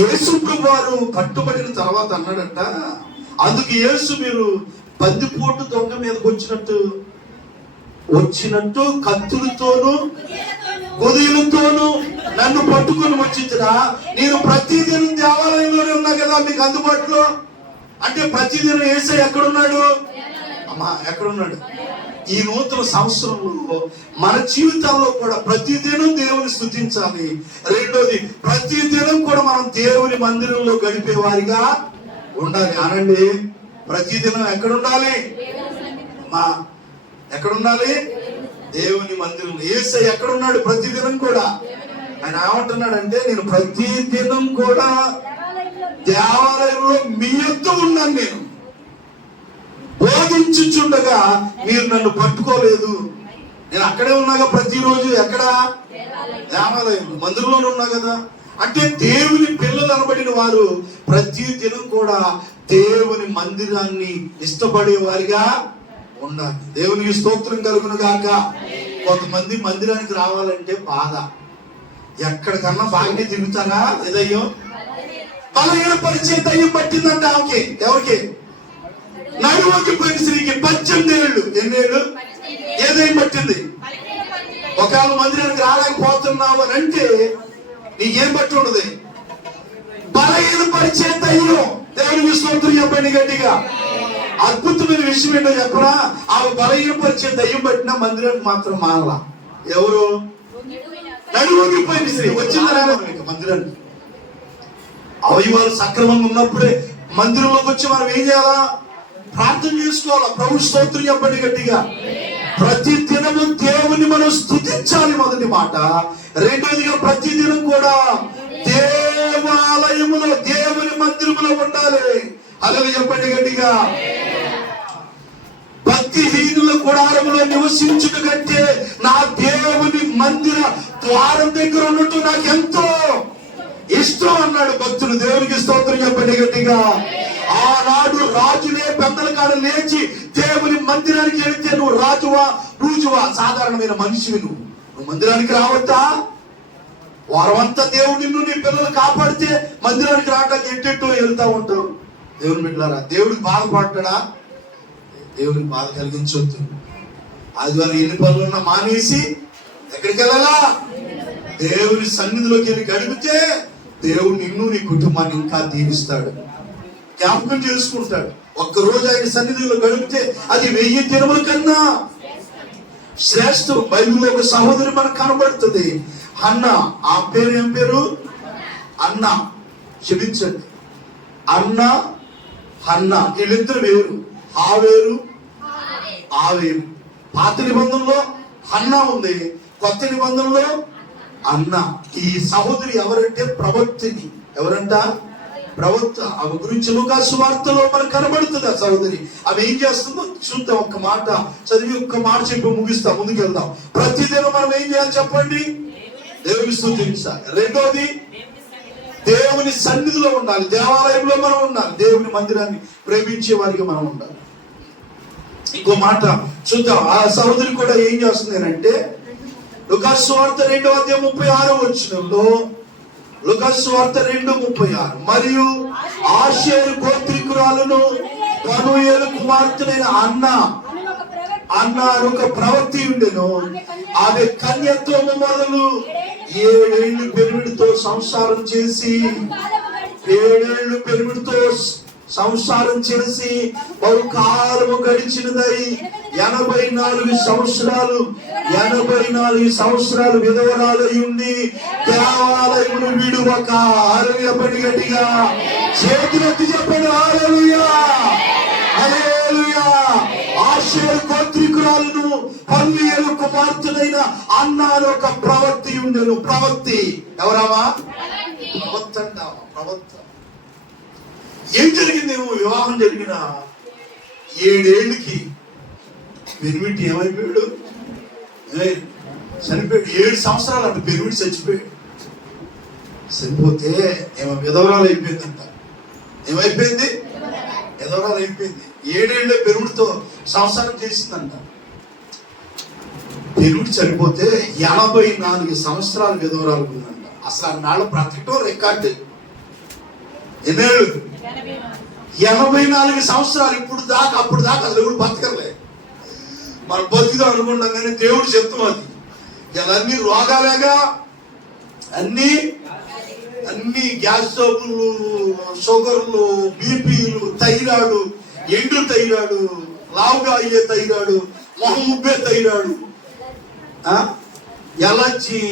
యేసు ప్రభువారు పట్టుబడిన తర్వాత అన్నాడంట, అందుకు యేసు మీరు బందిపోటు దొంగ మీదకి వచ్చినట్టు కత్తులతోనూ గొదులతోనూ నన్ను పట్టుకొని వచ్చించరా? నేను ప్రతిదినం దేవాలయంలోనే ఉన్నా కదా మీకు అందుబాటులో. అంటే ప్రతిదినం యేసయ్య ఎక్కడున్నాడు? అమ్మా ఎక్కడున్నాడు? ఈ నూతన సంవత్సరంలో మన జీవితాల్లో కూడా ప్రతిదినం దేవుని స్తుతించాలి. రెండోది, ప్రతిదినం కూడా మనం దేవుని మందిరంలో గడిపే వారిగా ఉండాలి. అనండి, ప్రతిదినం ఎక్కడ ఉండాలి? మా ఎక్కడ ఉండాలి? దేవుని మందిరంలో. యేసయ్య ఎక్కడ ఉన్నాడు? ప్రతిదినం కూడా. ఆయన ఏమంటున్నాడంటే, నేను ప్రతిదినం కూడా దేవాలయంలో మీ యొద్ద ఉన్నాను, నేను బోధించుచుండగా మీరు నన్ను పట్టుకోలేదు, నేను అక్కడే ఉన్నాగా ప్రతిరోజు. ఎక్కడ? దేవాలయం మందిరంలోనే ఉన్నా కదా. అంటే దేవుని పిల్లలు అనబడిన వారు ప్రతి దినం కూడా దేవుని మందిరాన్ని ఇష్టపడే వారిగా ఉండాలి. దేవునికి స్తోత్రం కలుగును గాక. కొంతమంది మందిరానికి రావాలంటే బాధ. ఎక్కడికన్నా బాగానే తిరుగుతారా? ఏదయ్యో బలహీనపరిచే దయ్యం పట్టిందంట ఆమెకి. ఎవరికి? నడువకి పోయిన స్త్రీకి 18 ఏళ్ళు. ఎన్ని ఏళ్ళు? ఏదైనా పట్టింది. ఒకవేళ మందిరానికి రాలేకపోతున్నావు అని అంటే నీకేం పట్టి ఉండదు? బలహీనపరిచే దయ్యం. దేవునికి స్తోత్రం చెప్పండి గట్టిగా. అద్భుతమైన విషయం ఏంటో చెప్పరా? ఆమె బలహీనపరిచే దయ్యం పట్టిన మందిరానికి మాత్రం మానలా. ఎవరు? నడువకి పోయిన స్త్రీ. వచ్చిందా మందిరానికి? అవయవాలు సక్రమంగా ఉన్నప్పుడే మందిరంలోకి వచ్చి మనం ఏం చేయాలా? ప్రార్థన చేసుకోవాలా. ప్రభు స్తోత్రం చెప్పండి గట్టిగా. ప్రతి దినము దేవుని మనం స్తుతించాలి, మొదటి మాట. రెండోదిగా ప్రతి దినం కూడా దేవాలయములో, దేవుని మందిరములో ఉండాలి. అలాగే చెప్పండి గట్టిగా. భక్తిహీనుల గుడారములో నివసించుట కంటే నా దేవుని మందిర ద్వారం దగ్గర ఉన్నట్టు నాకు ఎంతో ఇష్టం అన్నాడు భక్తుడు. దేవునికి స్తోత్రం చెప్పండి గట్టిగా. ఆనాడు రాజులే పెద్దల కాడ లేచి దేవుని మందిరానికి వెళితే నువ్వు రాజువా రూజువా? సాధారణమైన మనిషివి. నువ్వు మందిరానికి రావద్దా? వారమంతా దేవుడు నిన్ను నీ పిల్లలు కాపాడితే మందిరానికి రావడానికి ఎట్టెట్టో వెళ్తా ఉంటావు. దేవుని బిడ్డలారా, దేవుడికి బాధపడ్డా? దేవుడికి బాధ కలిగించొద్దు. ఆదివారం ఎన్ని పనులున్నా మానేసి ఎక్కడికి వెళ్ళాలా? దేవుని సన్నిధిలోకి వెళ్ళి గడిపితే దేవుడు నిన్ను నీ కుటుంబాన్ని ఇంకా దీవిస్తాడు, జ్ఞాపకం చేసుకుంటాడు. ఒక్కరోజు ఆయన సన్నిధిలో గడిపితే అది 1000 దినముల కన్నా శ్రేష్టం. బైబిల్లో ఒక సహోదరి మనకు కనబడుతుంది, అన్న. ఆ పేరు ఏం పేరు? అన్న. క్షమించండి, అన్న హన్న. వీళ్ళిద్దరు వేరు. ఆ వేరు ఆ వేరు. పాత నిబంధనలో హన్న ఉంది, కొత్త నిబంధనలో అన్న. ఈ సహోదరి ఎవరంటే ప్రవక్తిని. ఎవరంట? ప్రవక్త. ఆమె గురించి లూకాసు వార్తలో మనకు కనబడుతుంది ఆ సహోదరి. ఆమె ఏం చేస్తుందో చూద్దాం. ఒక్క మాట చదివి ఒక్క మాట చెప్పి ముగిస్తాం, ముందుకెళ్దాం. ప్రతిదినం మనం ఏం చేయాలి చెప్పండి? దేవుని స్తుతించాలి. రెండోది దేవుని సన్నిధిలో ఉండాలి, దేవాలయంలో మనం ఉండాలి, దేవుని మందిరాన్ని ప్రేమించే వారికి మనం ఉండాలి. ఇంకో మాట చూద్దాం. ఆ సహోదరి కూడా ఏం చేస్తుంది అంటే లూకాసు వార్త 2వ అధ్యాయం 36వ వచనంలో, లూకాసు వార్త 2:36, మరియు ఆషేరు గోత్రికురాలను పనూయేలు కుమార్తెనైన అన్న ఒక ప్రవక్తి ఉండెను. ఆమె కన్యత్వము మొదలు 7 ఏళ్ళు పెనిమిడితో సంసారం చేసి 7 ఏళ్ళు పెనిమిడితో సంసారం చేసి బహుకాలము గడిచినదై 84 సంవత్సరాలు విధవరాలై ఉండి దేవాలయమును విడువక. హల్లెలూయా. గట్టిగా చేతులెత్తి చెప్పండి. హల్లెలూయా, హల్లెలూయా. ఆషేరు గోత్రికురాలను పనూయేలు కుమార్తెనైన అన్న ఒక ప్రవక్తి ఉండెను. ప్రవక్తి ఎవరామా? ప్రవక్త అంటావా? ప్రవక్త. ఏం జరిగిందేమో, వివాహం జరిగిన 7 ఏళ్ళకి పెనిమిటి ఏమైపోయాడు? చనిపోయాడు. 7 సంవత్సరాలు అంటే పెనిమిటి చచ్చిపోయాడు. చనిపోతే ఏమో విధవరాలు అయిపోయిందంట. ఏమైపోయింది? విధవరాలు అయిపోయింది. 7 ఏళ్ళే పెనిమిటితో సంసారం చేసిందంట. పెనిమిటి చనిపోతే 84 సంవత్సరాలు విధవరాలు ఉందంట. అసలు అన్నాళ్ళు బ్రతకటం రికార్డు. ఎన్నేళ్ళు? 84 సంవత్సరాలు. ఇప్పుడు దాకా అప్పుడు దాకా అసలు ఎవరు బతకలే. మనం బతుకుదాం అనుకుంటాం కానీ దేవుడు చెప్తాం అది. ఇలా అన్ని రోగాలేగా, అన్ని గ్యాస్ జబ్బులు, షుగర్లు, బీపీలు, థైరాయిడ్, ఎండు థైరాయిడ్, లావుగా అయ్యే థైరాయిడ్, మొహం ఉబ్బే థైరాయిడ్, ఎలర్జీ,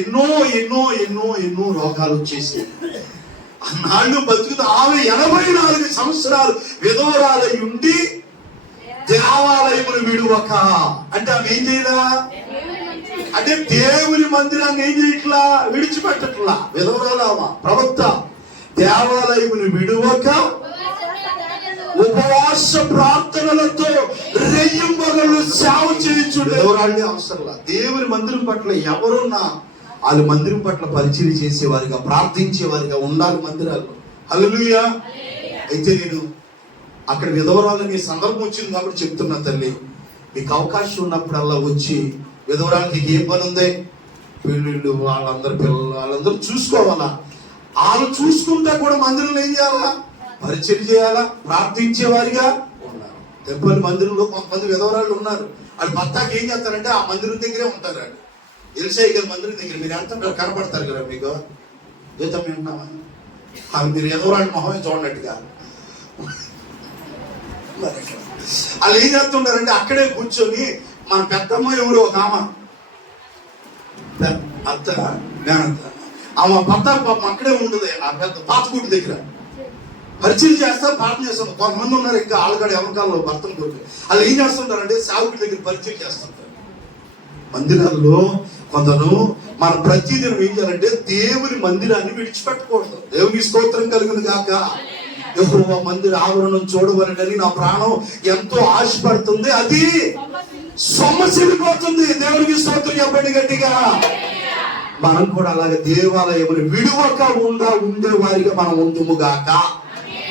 ఎన్నో ఎన్నో ఎన్నో ఎన్నో రోగాలు వచ్చేసాయి. అన్నాళ్ళు బతుకుతా. ఆమె 84 సంవత్సరాలు విధవరాలై ఉండి దేవాలయమును విడువక. అంటే ఆమె ఏం చేయలా? అంటే దేవుని మందిరాన్ని ఏం చేయట్లా? విడిచిపెట్టట్లా. విధవరాలమా? ప్రవక్త. దేవాలయమును విడువక ఉపవాస ప్రార్థన ఆశలతో రెయ్యంబగళ్ళు సేవ చేయించుండే. విధవరాళ్ళే అవసరంలా. దేవుని మందిరం పట్ల ఎవరున్నా వాళ్ళు మందిరం పట్ల పరిచయం చేసేవారిగా, ప్రార్థించేవారిగా ఉండాలి మందిరాల్లో. హల్లెలూయా. అయితే నేను అక్కడ విధవరాలని సందర్భం వచ్చింది కాబట్టి చెప్తున్నా తల్లి, మీకు అవకాశం ఉన్నప్పుడల్లా వచ్చి విధవరాలకి ఏ పని ఉంది, పెళ్ళిళ్ళు, వాళ్ళందరూ పిల్లలు వాళ్ళందరూ చూసుకోవాలా. వాళ్ళు చూసుకుంటా కూడా మందిరంలో ఏం చేయాలా, పరిచయం చేయాలా, ప్రార్థించే వారిగా ఉన్నారు. టెంపుల్ మందిరంలో కొంతమంది విధవరాళ్ళు ఉన్నారు. వాళ్ళు భర్తకి ఏం చేస్తారంటే ఆ మందిరం దగ్గరే ఉంటారు. వాళ్ళు ఎల్సై గారి మందిరం దగ్గర మీరు ఎంత కనపడతారు కదా, మీకు జీతం వింటున్నామా, వాళ్ళు మీరు విధవరాళ్ళ మొహమే చూడనట్టుగా వాళ్ళు ఏం చేస్తుంటారంటే అక్కడే కూర్చొని మన పెద్దమ్మ ఎవరు ఒక ఆమె అత్త మేనంత ఆమె భర్త పాపం అక్కడే ఉంటుంది ఆ పెద్ద పాతకూటి దగ్గర పరిచయం చేస్తా, ప్రార్థన చేస్తాం. కొంతమంది ఉన్నారు ఇంకా ఆళ్ళగడ ఎవరికాల్లో భర్తను కొట్టి వాళ్ళు ఏం చేస్తుంటారంటే సాగుడి దగ్గర పరిచయం చేస్తుంటారు. మందిరాల్లో కొందరు మన ప్రతిదినం ఏం చేయాలంటే దేవుని మందిరాన్ని విడిచిపెట్టకూడదు. దేవుని స్తోత్రం కలుగును గాక. యెహోవా మందిర ఆవరణం చూడవలనని నా ప్రాణం ఎంతో ఆశపడుతుంది, అది సొమ్మసిల్లిపోతుంది. దేవునికి స్తోత్రం చెప్పండి గట్టిగా. మనం కూడా అలాగే దేవాలయముని విడువక ఉండే వారిగా మనం ఉందుము గాక.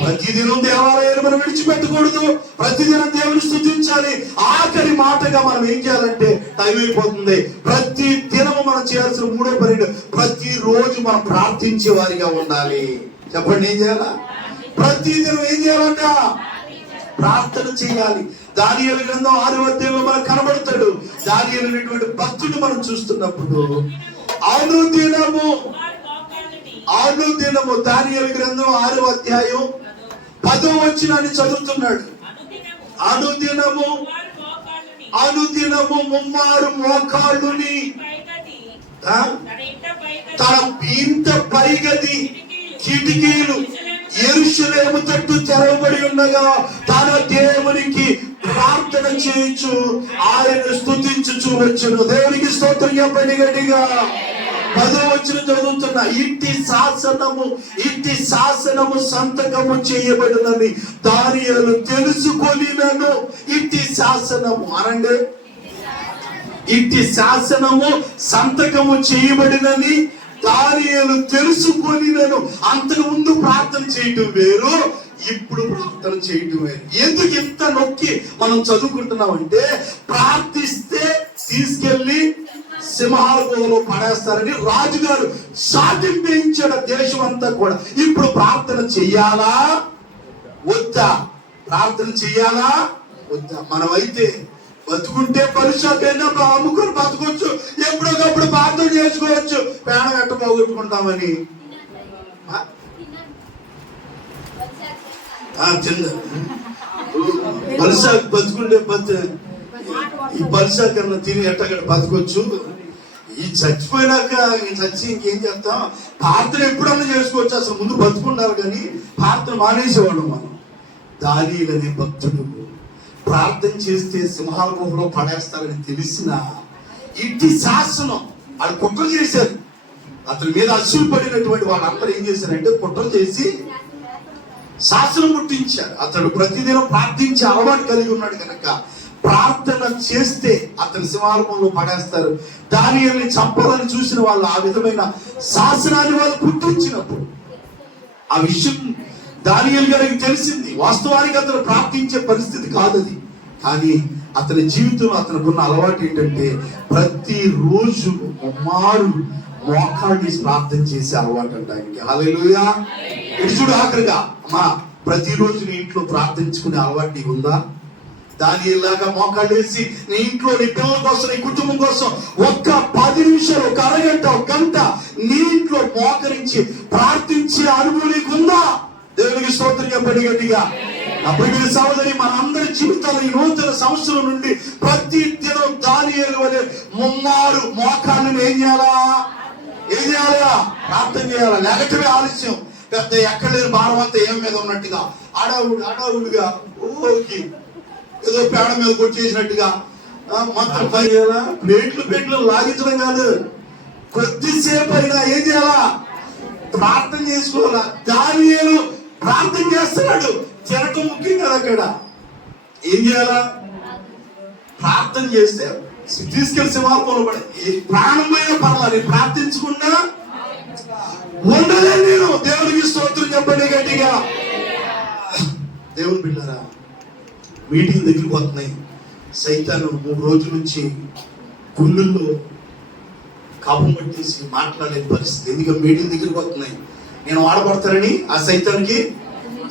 ప్రతిదినం దేవాలయాన్ని మనం విడిచిపెట్టకూడదు. ప్రతిదినం దేవుని స్తుతించాలి. ఆఖరి మాటగా మనం ఏం చేయాలంటే టైం అయిపోతుంది. ప్రతి దినము మనం చేయాల్సిన మూడో పని, ప్రతిరోజు మనం ప్రార్థించే వారిగా ఉండాలి. చెప్పండి, ఏం చేయాలా? ప్రతిదినం ఏం చేయాలంట? ప్రార్థన చేయాలి. దానియేలు గ్రంథం 6వ అధ్యాయంలో మనకు కనబడతాడు. దానియేలు అనేటువంటి భక్తుడు మనం చూస్తున్నప్పుడు అనుదినము దానియేలు గ్రంథం 6వ అధ్యాయం 10వ వచనాన్ని చదువుతున్నాడు. అనుదినము ముమ్మారు మోకాళ్ళుని తన ఇంట పైగది కిటికీలు యెరూషలేము తట్టు తెరవబడి ఉండగా తన దేవునికి ప్రార్థన చేయించు ఆయన స్తుతించుచు వచ్చును. దేవునికి స్తోత్రం చెప్పండి గట్టిగా. 10వ వచనం చదువుతున్నా. ఇంటి శాసనము సంతకము చేయబడినని దానియేలు తెలుసుకొనినను. ఇంటి శాసనము అనండి, ఇంటి శాసనము సంతకము చేయబడినని దానియేలు తెలుసుకొనినను. అంతకు ముందు ప్రార్థన చేయటం వేరు, ఇప్పుడు ప్రార్థన చేయటం వేరు. ఎందుకు ఇంత నొక్కి మనం చదువుకుంటున్నామంటే, ప్రార్థిస్తే తీసుకెళ్లి సింహాల గుహలో పడేస్తారని రాజుగారు సాటింపించాడు దేశం అంతా కూడా. ఇప్పుడు ప్రార్థన చెయ్యాలా వద్దా? ప్రార్థన చెయ్యాలా వద్దా? మనమైతే బతుకుంటే పరిశాఖైనా అమ్ముకొని బతుకోవచ్చు, ఎప్పుడొకప్పుడు ప్రార్థన చేసుకోవచ్చు. పేడ ఎట్ట పోగొట్టుకుంటామని పరిశాఖ బతుకుంటే ఈ పరిశాఖ కన్నా తిని ఎట్టగడ బతకొచ్చు. ఈ చచ్చిపోయినాక చచ్చి ఇంకేం చేస్తాం? ప్రార్థన ఎప్పుడన్నా చేసుకోవచ్చు. అసలు ముందు బతుకుండాలి, కానీ ప్రార్థన మానేసేవాళ్ళం మనం. దానియేలు అనే భక్తుడు ప్రార్థన చేస్తే సింహాల గుహలో పడేస్తారని తెలిసిన ఇంటి శాసనం వాళ్ళు కుట్ర చేశారు. అతని మీద అసలు పడినటువంటి వాళ్ళందరూ ఏం చేశారంటే కుట్ర చేసి శాసనం పుట్టించారు. అతడు ప్రతిదినం ప్రార్థించే అలవాటు కలిగి ఉన్నాడు కనుక ప్రార్థన చేస్తే అతని సింహాలయంలో పడేస్తారు. దానియేలుని చంపాలని చూసిన వాళ్ళు ఆ విధమైన శాసనాన్ని వాళ్ళు పుట్టించినప్పుడు ఆ విషయం దానియేలు గారికి తెలిసింది. వాస్తవానికి అతను ప్రార్థించే పరిస్థితి కాదు అది, కానీ అతని జీవితంలో అతనుకున్న అలవాటు ఏంటంటే ప్రతిరోజు మోకాళ్ళని ప్రార్థన చేసే అలవాటు అంట ఆయనకి. హల్లెలూయా. చూడు, ఆఖరిగా అమ్మా, ప్రతిరోజు నీ ఇంట్లో ప్రార్థించుకునే అలవాటు నీకు ఉందా? దానియేలులాగా మోకాళ్ళు వేసి నీ ఇంట్లో నీ పిల్లల కోసం, నీ కుటుంబం కోసం ఒక్క 10 నిమిషాలు, ఒక అరగంట, ఒక గంట నీ ఇంట్లో మోకరించి ప్రార్థించే అనుభవం నీకుందా? దేవునికి స్తోత్రం చెప్పండి గట్టిగా. అప్పుడు సహోదరి, మన అందరి జీవితాలు ఈ నూతన సంవత్సరం నుండి ప్రతి దినం దానియేలు అనే ముమ్మారు మోకాళ్ళని ఏం చేయాలా? ప్రార్థన చేయాలా? లేకపోతే ఆలస్యం, పెద్ద ఎక్కడ లేని భారం అంతా ఏం మీద ఉన్నట్టుగా అడావుడిగా ఓకి ఏదో పేడ మీద కొట్టేసినట్టుగా మొత్తం పని చేయాలా? ప్లేట్లు లాగించడం కాదు, కొద్దిసేపు అయినా ఏం చేయాలా? ప్రార్థన చేసుకోవాలా. దానియేలు ప్రార్థన చేస్తున్నాడు. తినటం ముఖ్యం కదా అక్కడ. ఏం చేయాలా? ప్రార్థన చేస్తే తీసుకెళ్లి సింహాసనంలో పడి ప్రాణం పోయినా పర్వాలి, ప్రార్థించకుండా ఉండలేదు. నేను దేవునికి స్తోత్రం చెప్పండి గట్టిగా. దేవుని బిడ్డలారా, మీటింగ్ దగ్గరికి వస్తున్నాయి. సైతాను 3 రోజుల నుంచి గుండెల్లో కాపం పట్టేసి మాట్లాడలేని పరిస్థితి. ఎందుకంటే మీటింగ్ దగ్గరికి వస్తున్నాయి. నేను వాడబడతానని ఆ సైతానికి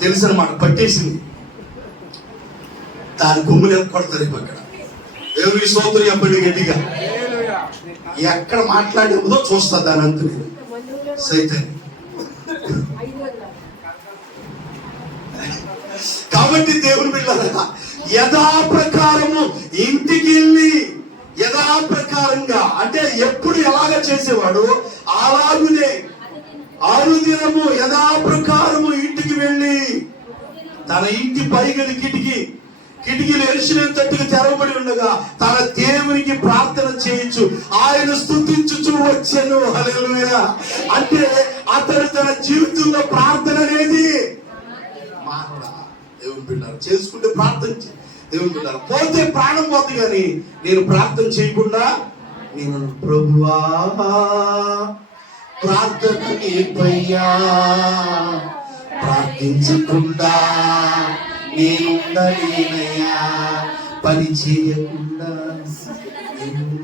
తెలుసు అన్నమాట, పట్టేసింది. దాని కొమ్ములు కొడతారు పక్కన. దేవునికి స్తోత్రం చెప్పండి గట్టిగా. ఎక్కడ మాట్లాడేదో చూస్తా దాని అంత నేను సైతాన్ని. కాబట్టి దేవుని బిడ్డలారా, యథాప్రకారము ఇంటికి వెళ్ళి యథాప్రకారంగా, అంటే ఎప్పుడు ఎలాగ చేసేవాడు అలాగునే ఆరుదినము యథాప్రకారము ఇంటికి వెళ్ళి తన ఇంటి పైగది కిటికీలు ఎరిసినంతట్టుగా తెరవబడి ఉండగా తన దేవునికి ప్రార్థన చేయొచ్చు, ఆయన స్తుతించుచు వచ్చెను. హల్లెలూయా. అంటే అతడు తన జీవితంలో ప్రార్థన అనేది దేవుని బిడ్డలారా చేసుకుంటే ప్రార్థన దేవుని బిడ్డలారా పోతే ప్రాణం పోతుంది. కానీ నేను ప్రార్థన చేయకుండా నేను ప్రభువా ప్రార్థన నేర్పయ్యా, ప్రార్థించకుండా నేనుండలేనయ్యా, పని చేయకుండా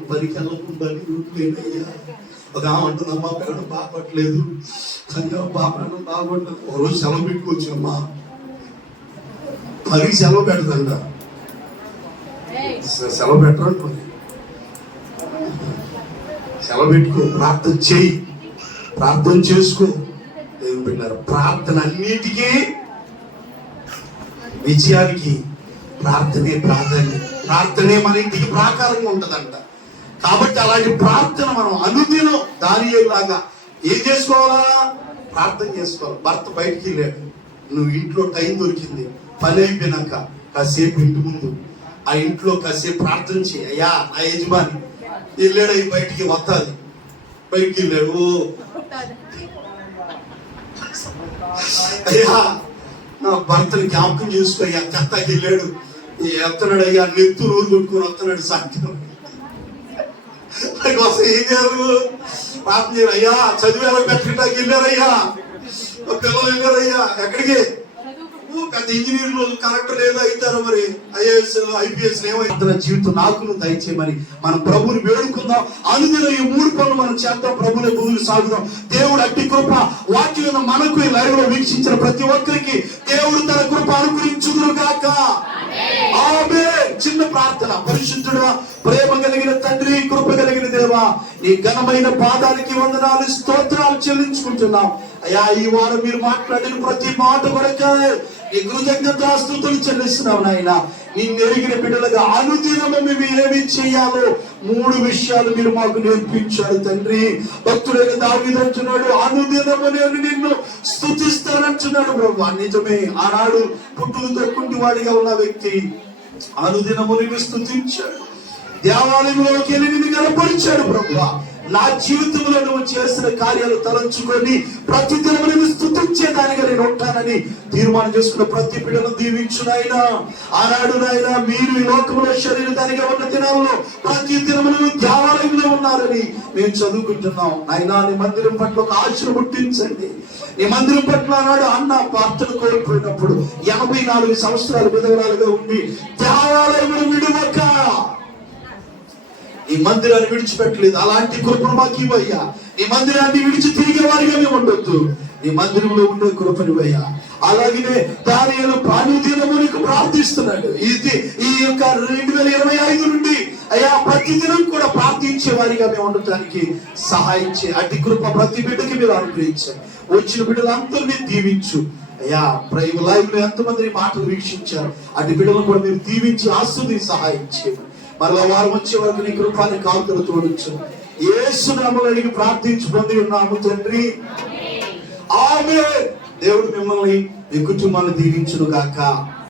పనికి వెళ్ళకుండా నేనుండలేనయ్యా. ఒక ఆమె అంటుంది, అమ్మా ప్రాణం బాగపట్లేదు, కన్నా ప్రాణం బాగపడలేదు. ఒకరోజు సెలవు పెట్టుకోవచ్చు అమ్మా, పనికి సెలవు పెడతాంట. సెలవు పెట్టరు అనుకోండి, సెలవు పెట్టుకో, ప్రార్థన చేయి, ప్రార్థన చేసుకో. దేవుని బిడ్డలారా, ప్రార్థన అన్నిటికీ విజయానికి ప్రార్థనే ప్రాధాన్యం. ప్రార్థనే మన ఇంటికి ప్రాకారంగా ఉంటదంట. కాబట్టి అలాంటి ప్రార్థన మనం అనుదినం దానియేలులాగా ఏం చేసుకోవాలా? ప్రార్థన చేసుకోవాలి. భర్త బయటికి వెళ్ళాడు, నువ్వు ఇంట్లో టైం దొరికింది, పని అయిపోయినాక కాసేపు ఇంటి ముందు ఆ ఇంట్లో కాసేపు ప్రార్థన చేయి. అయ్యా నా యజమాని వెళ్ళాడు, అవి బయటికి వస్తాది. బయటికి వెళ్ళాడు, అయ్యా నా భర్తని జ్ఞాపకం చేసుకో, అయ్యా చెత్తకి వెళ్ళాడు, ఎత్తనాడు, అయ్యా నెత్తు రోజు కొట్టుకుని వస్తున్నాడు సాయంత్రం. కోసం ఏం చేయాలి? ప్రార్థన చేయాలి. అయ్యా చదివేలా పెట్టడానికి వెళ్ళారయ్యా, పిల్లలు వెళ్ళారయ్యా, ఎక్కడికి? పెద్ద ఇంజనీర్లు కలెక్టర్ ఏదో అవుతారు, మరి ఐఏఎస్ IPS ఏమైనా జీవితం నాకు దయచేయమని మనం ప్రభుని వేడుకుందాం. అందులో ఈ 3 పనులు మనం చేద్దాం, ప్రభుని భూమిని సాగుదాం. దేవుడు అట్టి కృప వాక్యం మనకు ఈ లైవ్ లో వీక్షించిన ప్రతి ఒక్కరికి దేవుడు తన కృప అనుగ్రహించుదురు గాక. ఆమేన్. చిన్న ప్రార్థన. పరిశుద్ధుడా, ప్రేమ కలిగిన తండ్రి, కృప కలిగిన దేవా, నీ ఘనమైన పాదానికి వందనాలు, స్తోత్రాలు చెల్లించుకుంటున్నాం. అయ్యా ఈ వారం మీరు మాట్లాడిన ప్రతి మాట కొరకే నీ కృతజ్ఞతాస్తుతులు చెల్లిస్తున్నావు నాయన. నిన్ను ఎరిగిన బిడ్డలుగా అనుదినము మేము ఏమి చేయాలో 3 విషయాలు మీరు మాకు నేర్పించాడు తండ్రి. భక్తుడైన దావీదు అంటున్నాడు, అనుదినము నేను నిన్ను స్తుతిస్తానంటున్నాడు. ప్రభు నిజమే, ఆనాడు పుట్టుకతో కుంటివాడిగా ఉన్న వ్యక్తి అనుదినము నిన్ను స్తుతించాడు, దేవాలయంలోకి వెళ్ళి నిన్ను కనపరిచాడు. ప్రభు నా జీవితంలో నువ్వు చేసిన కార్యాలు తలంచుకొని ప్రతి దినము నేను స్తుతించేదానిగా నేను ఉంటానని తీర్మానం చేసుకున్న ప్రతి బిడ్డను దీవించు నాయనా. ఆనాడు నాయనా మీరు ఈ లోకంలో శరీరదానిగా ఉన్న దినాల్లో ప్రతి దినము దేవాలయంలో ఉన్నారని మేము చదువుకుంటున్నాం. నాయనా నీ మందిరం పట్ల ఒక ఆశను పుట్టించండి. నీ మందిరం పట్ల ఆనాడు అన్న భర్తను కోల్పోయినప్పుడు 84 సంవత్సరాలు విధవరాలుగా ఉండి దేవాలయమును విడువక ఈ మందిరాన్ని విడిచిపెట్టలేదు. అలాంటి కృపను మాకు ఇవ్వయ్యా. ఈ మందిరాన్ని విడిచి తిరిగే వారిగా మేము ఉండొద్దు, నీ మందిరంలో ఉండే కృపనివయ్యా. అలాగే దానియేలు అనుదినము నీకు ప్రార్థిస్తున్నాడు. ఈ యొక్క 2025 నుండి అయ్యా ప్రతి దినం కూడా ప్రార్థించే వారిగా మేము ఉండటానికి సహాయం చేయ. అట్టి కృప ప్రతి బిడ్డకి మీరు అనుగ్రహించారు. వచ్చిన బిడ్డలందరినీ దీవించు అయ్యా. ప్రైవ్ లైవ్ లో ఎంతమంది మాటలు వీక్షించారు, అటు బిడ్డలను కూడా మీరు దీవించి ఆస్తుని సహాయం చేయండి. మరలా వారు వచ్చే వరకు నీ కృపాన్ని కాపుదల తోడొచ్చు. యేసు నామములో అడిగి ప్రార్థించి పొంది ఉన్నాము తండ్రి, ఆమేన్. దేవుడు మిమ్మల్ని మీ కుటుంబాన్ని దీవించును గాక.